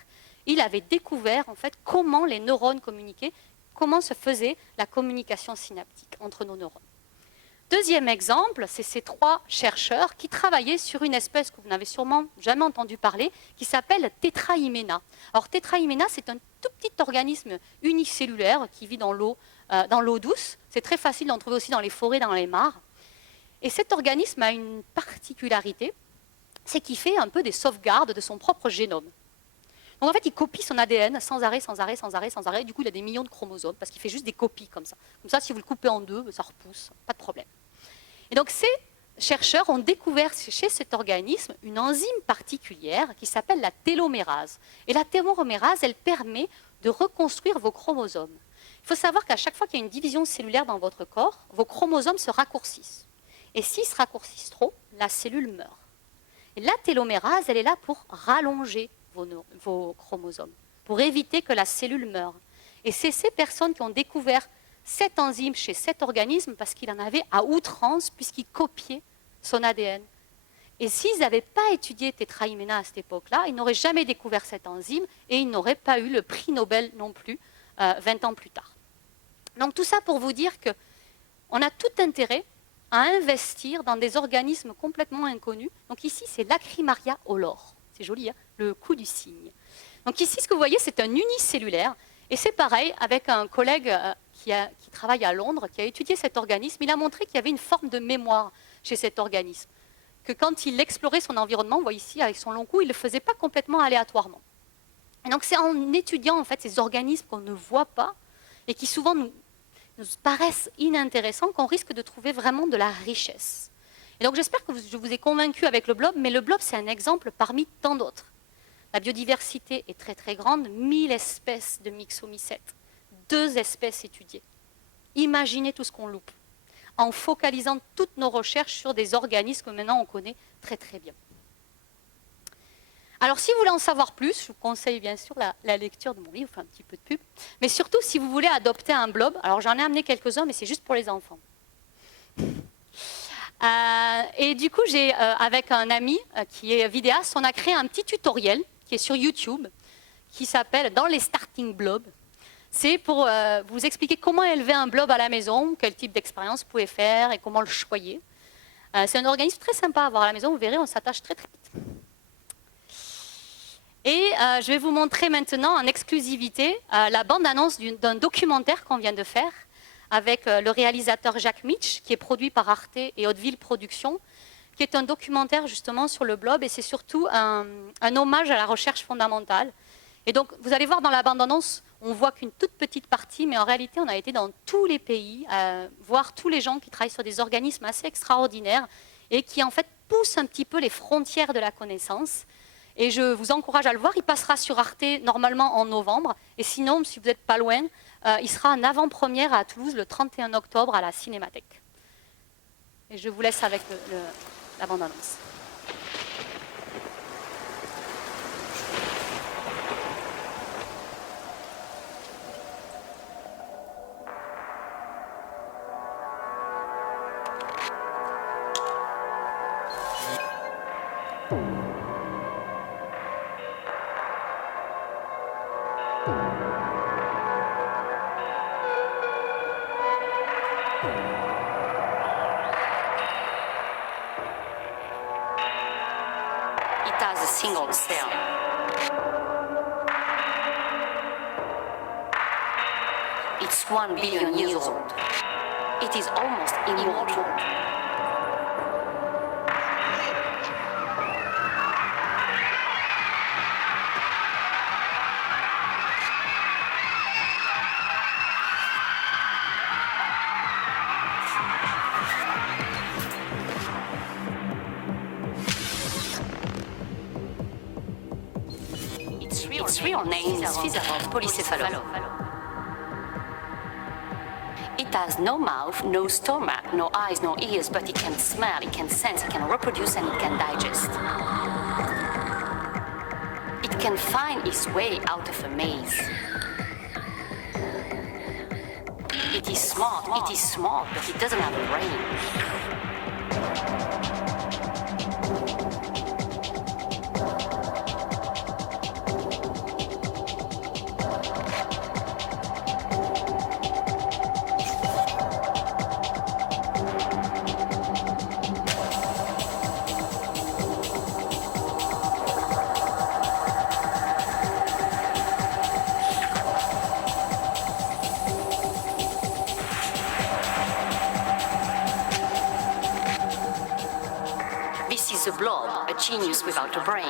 il avait découvert en fait comment les neurones communiquaient, comment se faisait la communication synaptique entre nos neurones. Deuxième exemple, c'est ces 3 chercheurs qui travaillaient sur une espèce que vous n'avez sûrement jamais entendu parler, qui s'appelle Tetrahymena. Alors Tetrahymena, c'est un tout petit organisme unicellulaire qui vit dans l'eau douce. C'est très facile d'en trouver aussi dans les forêts, dans les mares. Et cet organisme a une particularité, c'est qu'il fait un peu des sauvegardes de son propre génome. Donc en fait, il copie son ADN sans arrêt. Du coup, il a des millions de chromosomes parce qu'il fait juste des copies comme ça. Comme ça, si vous le coupez en 2, ça repousse, pas de problème. Et donc ces chercheurs ont découvert chez cet organisme une enzyme particulière qui s'appelle la télomérase. Et la télomérase, elle permet de reconstruire vos chromosomes. Il faut savoir qu'à chaque fois qu'il y a une division cellulaire dans votre corps, vos chromosomes se raccourcissent. Et s'ils se raccourcissent trop, la cellule meurt. Et la télomérase, elle est là pour rallonger vos chromosomes, pour éviter que la cellule meure. Et c'est ces personnes qui ont découvert cette enzyme chez cet organisme parce qu'il en avait à outrance puisqu'il copiait son ADN. Et s'ils n'avaient pas étudié Tetrahymena à cette époque-là, ils n'auraient jamais découvert cette enzyme et ils n'auraient pas eu le prix Nobel non plus 20 ans plus tard. Donc tout ça pour vous dire qu'on a tout intérêt à investir dans des organismes complètement inconnus. Donc ici, c'est l'Acrimaria olor. C'est joli, hein, le cou du cygne. Donc ici, ce que vous voyez, c'est un unicellulaire. Et c'est pareil avec un collègue qui travaille à Londres, qui a étudié cet organisme. Il a montré qu'il y avait une forme de mémoire chez cet organisme, que quand il explorait son environnement, vous voyez ici avec son long cou, il ne le faisait pas complètement aléatoirement. Et donc c'est en étudiant en fait ces organismes qu'on ne voit pas et qui souvent nous paraissent inintéressants qu'on risque de trouver vraiment de la richesse. Et donc j'espère que je vous ai convaincu avec le blob, mais le blob c'est un exemple parmi tant d'autres. La biodiversité est très très grande, 1000 espèces de myxomycètes, 2 espèces étudiées. Imaginez tout ce qu'on loupe, en focalisant toutes nos recherches sur des organismes que maintenant on connaît très très bien. Alors si vous voulez en savoir plus, je vous conseille bien sûr la lecture de mon livre, enfin un petit peu de pub, mais surtout si vous voulez adopter un blob, alors j'en ai amené quelques-uns, mais c'est juste pour les enfants. Et du coup, avec un ami qui est vidéaste, on a créé un petit tutoriel qui est sur YouTube, qui s'appelle « Dans les starting blobs ». C'est pour vous expliquer comment élever un blob à la maison, quel type d'expérience vous pouvez faire et comment le choyer. C'est un organisme très sympa à avoir à la maison, vous verrez, on s'attache très très vite. Et je vais vous montrer maintenant en exclusivité la bande-annonce d'un documentaire qu'on vient de faire avec le réalisateur Jacques Mitch, qui est produit par Arte et Hauteville Productions, qui est un documentaire justement sur le blob, et c'est surtout un hommage à la recherche fondamentale. Et donc, vous allez voir dans la bande-annonce, on voit qu'une toute petite partie, mais en réalité, on a été dans tous les pays, voir tous les gens qui travaillent sur des organismes assez extraordinaires et qui, en fait, poussent un petit peu les frontières de la connaissance. Et je vous encourage à le voir. Il passera sur Arte normalement en novembre. Et sinon, si vous n'êtes pas loin, il sera en avant-première à Toulouse le 31 octobre à la Cinémathèque. Et je vous laisse avec la bande-annonce. It has a single cell. It's 1 billion years old. It is almost immortal. Its real name is Physarum polycephalum. It has no mouth, no stomach, no eyes, no ears, but it can smell, it can sense, it can reproduce, and it can digest. It can find its way out of a maze. It is smart, but it doesn't have a brain. This is a blob, a genius without a brain.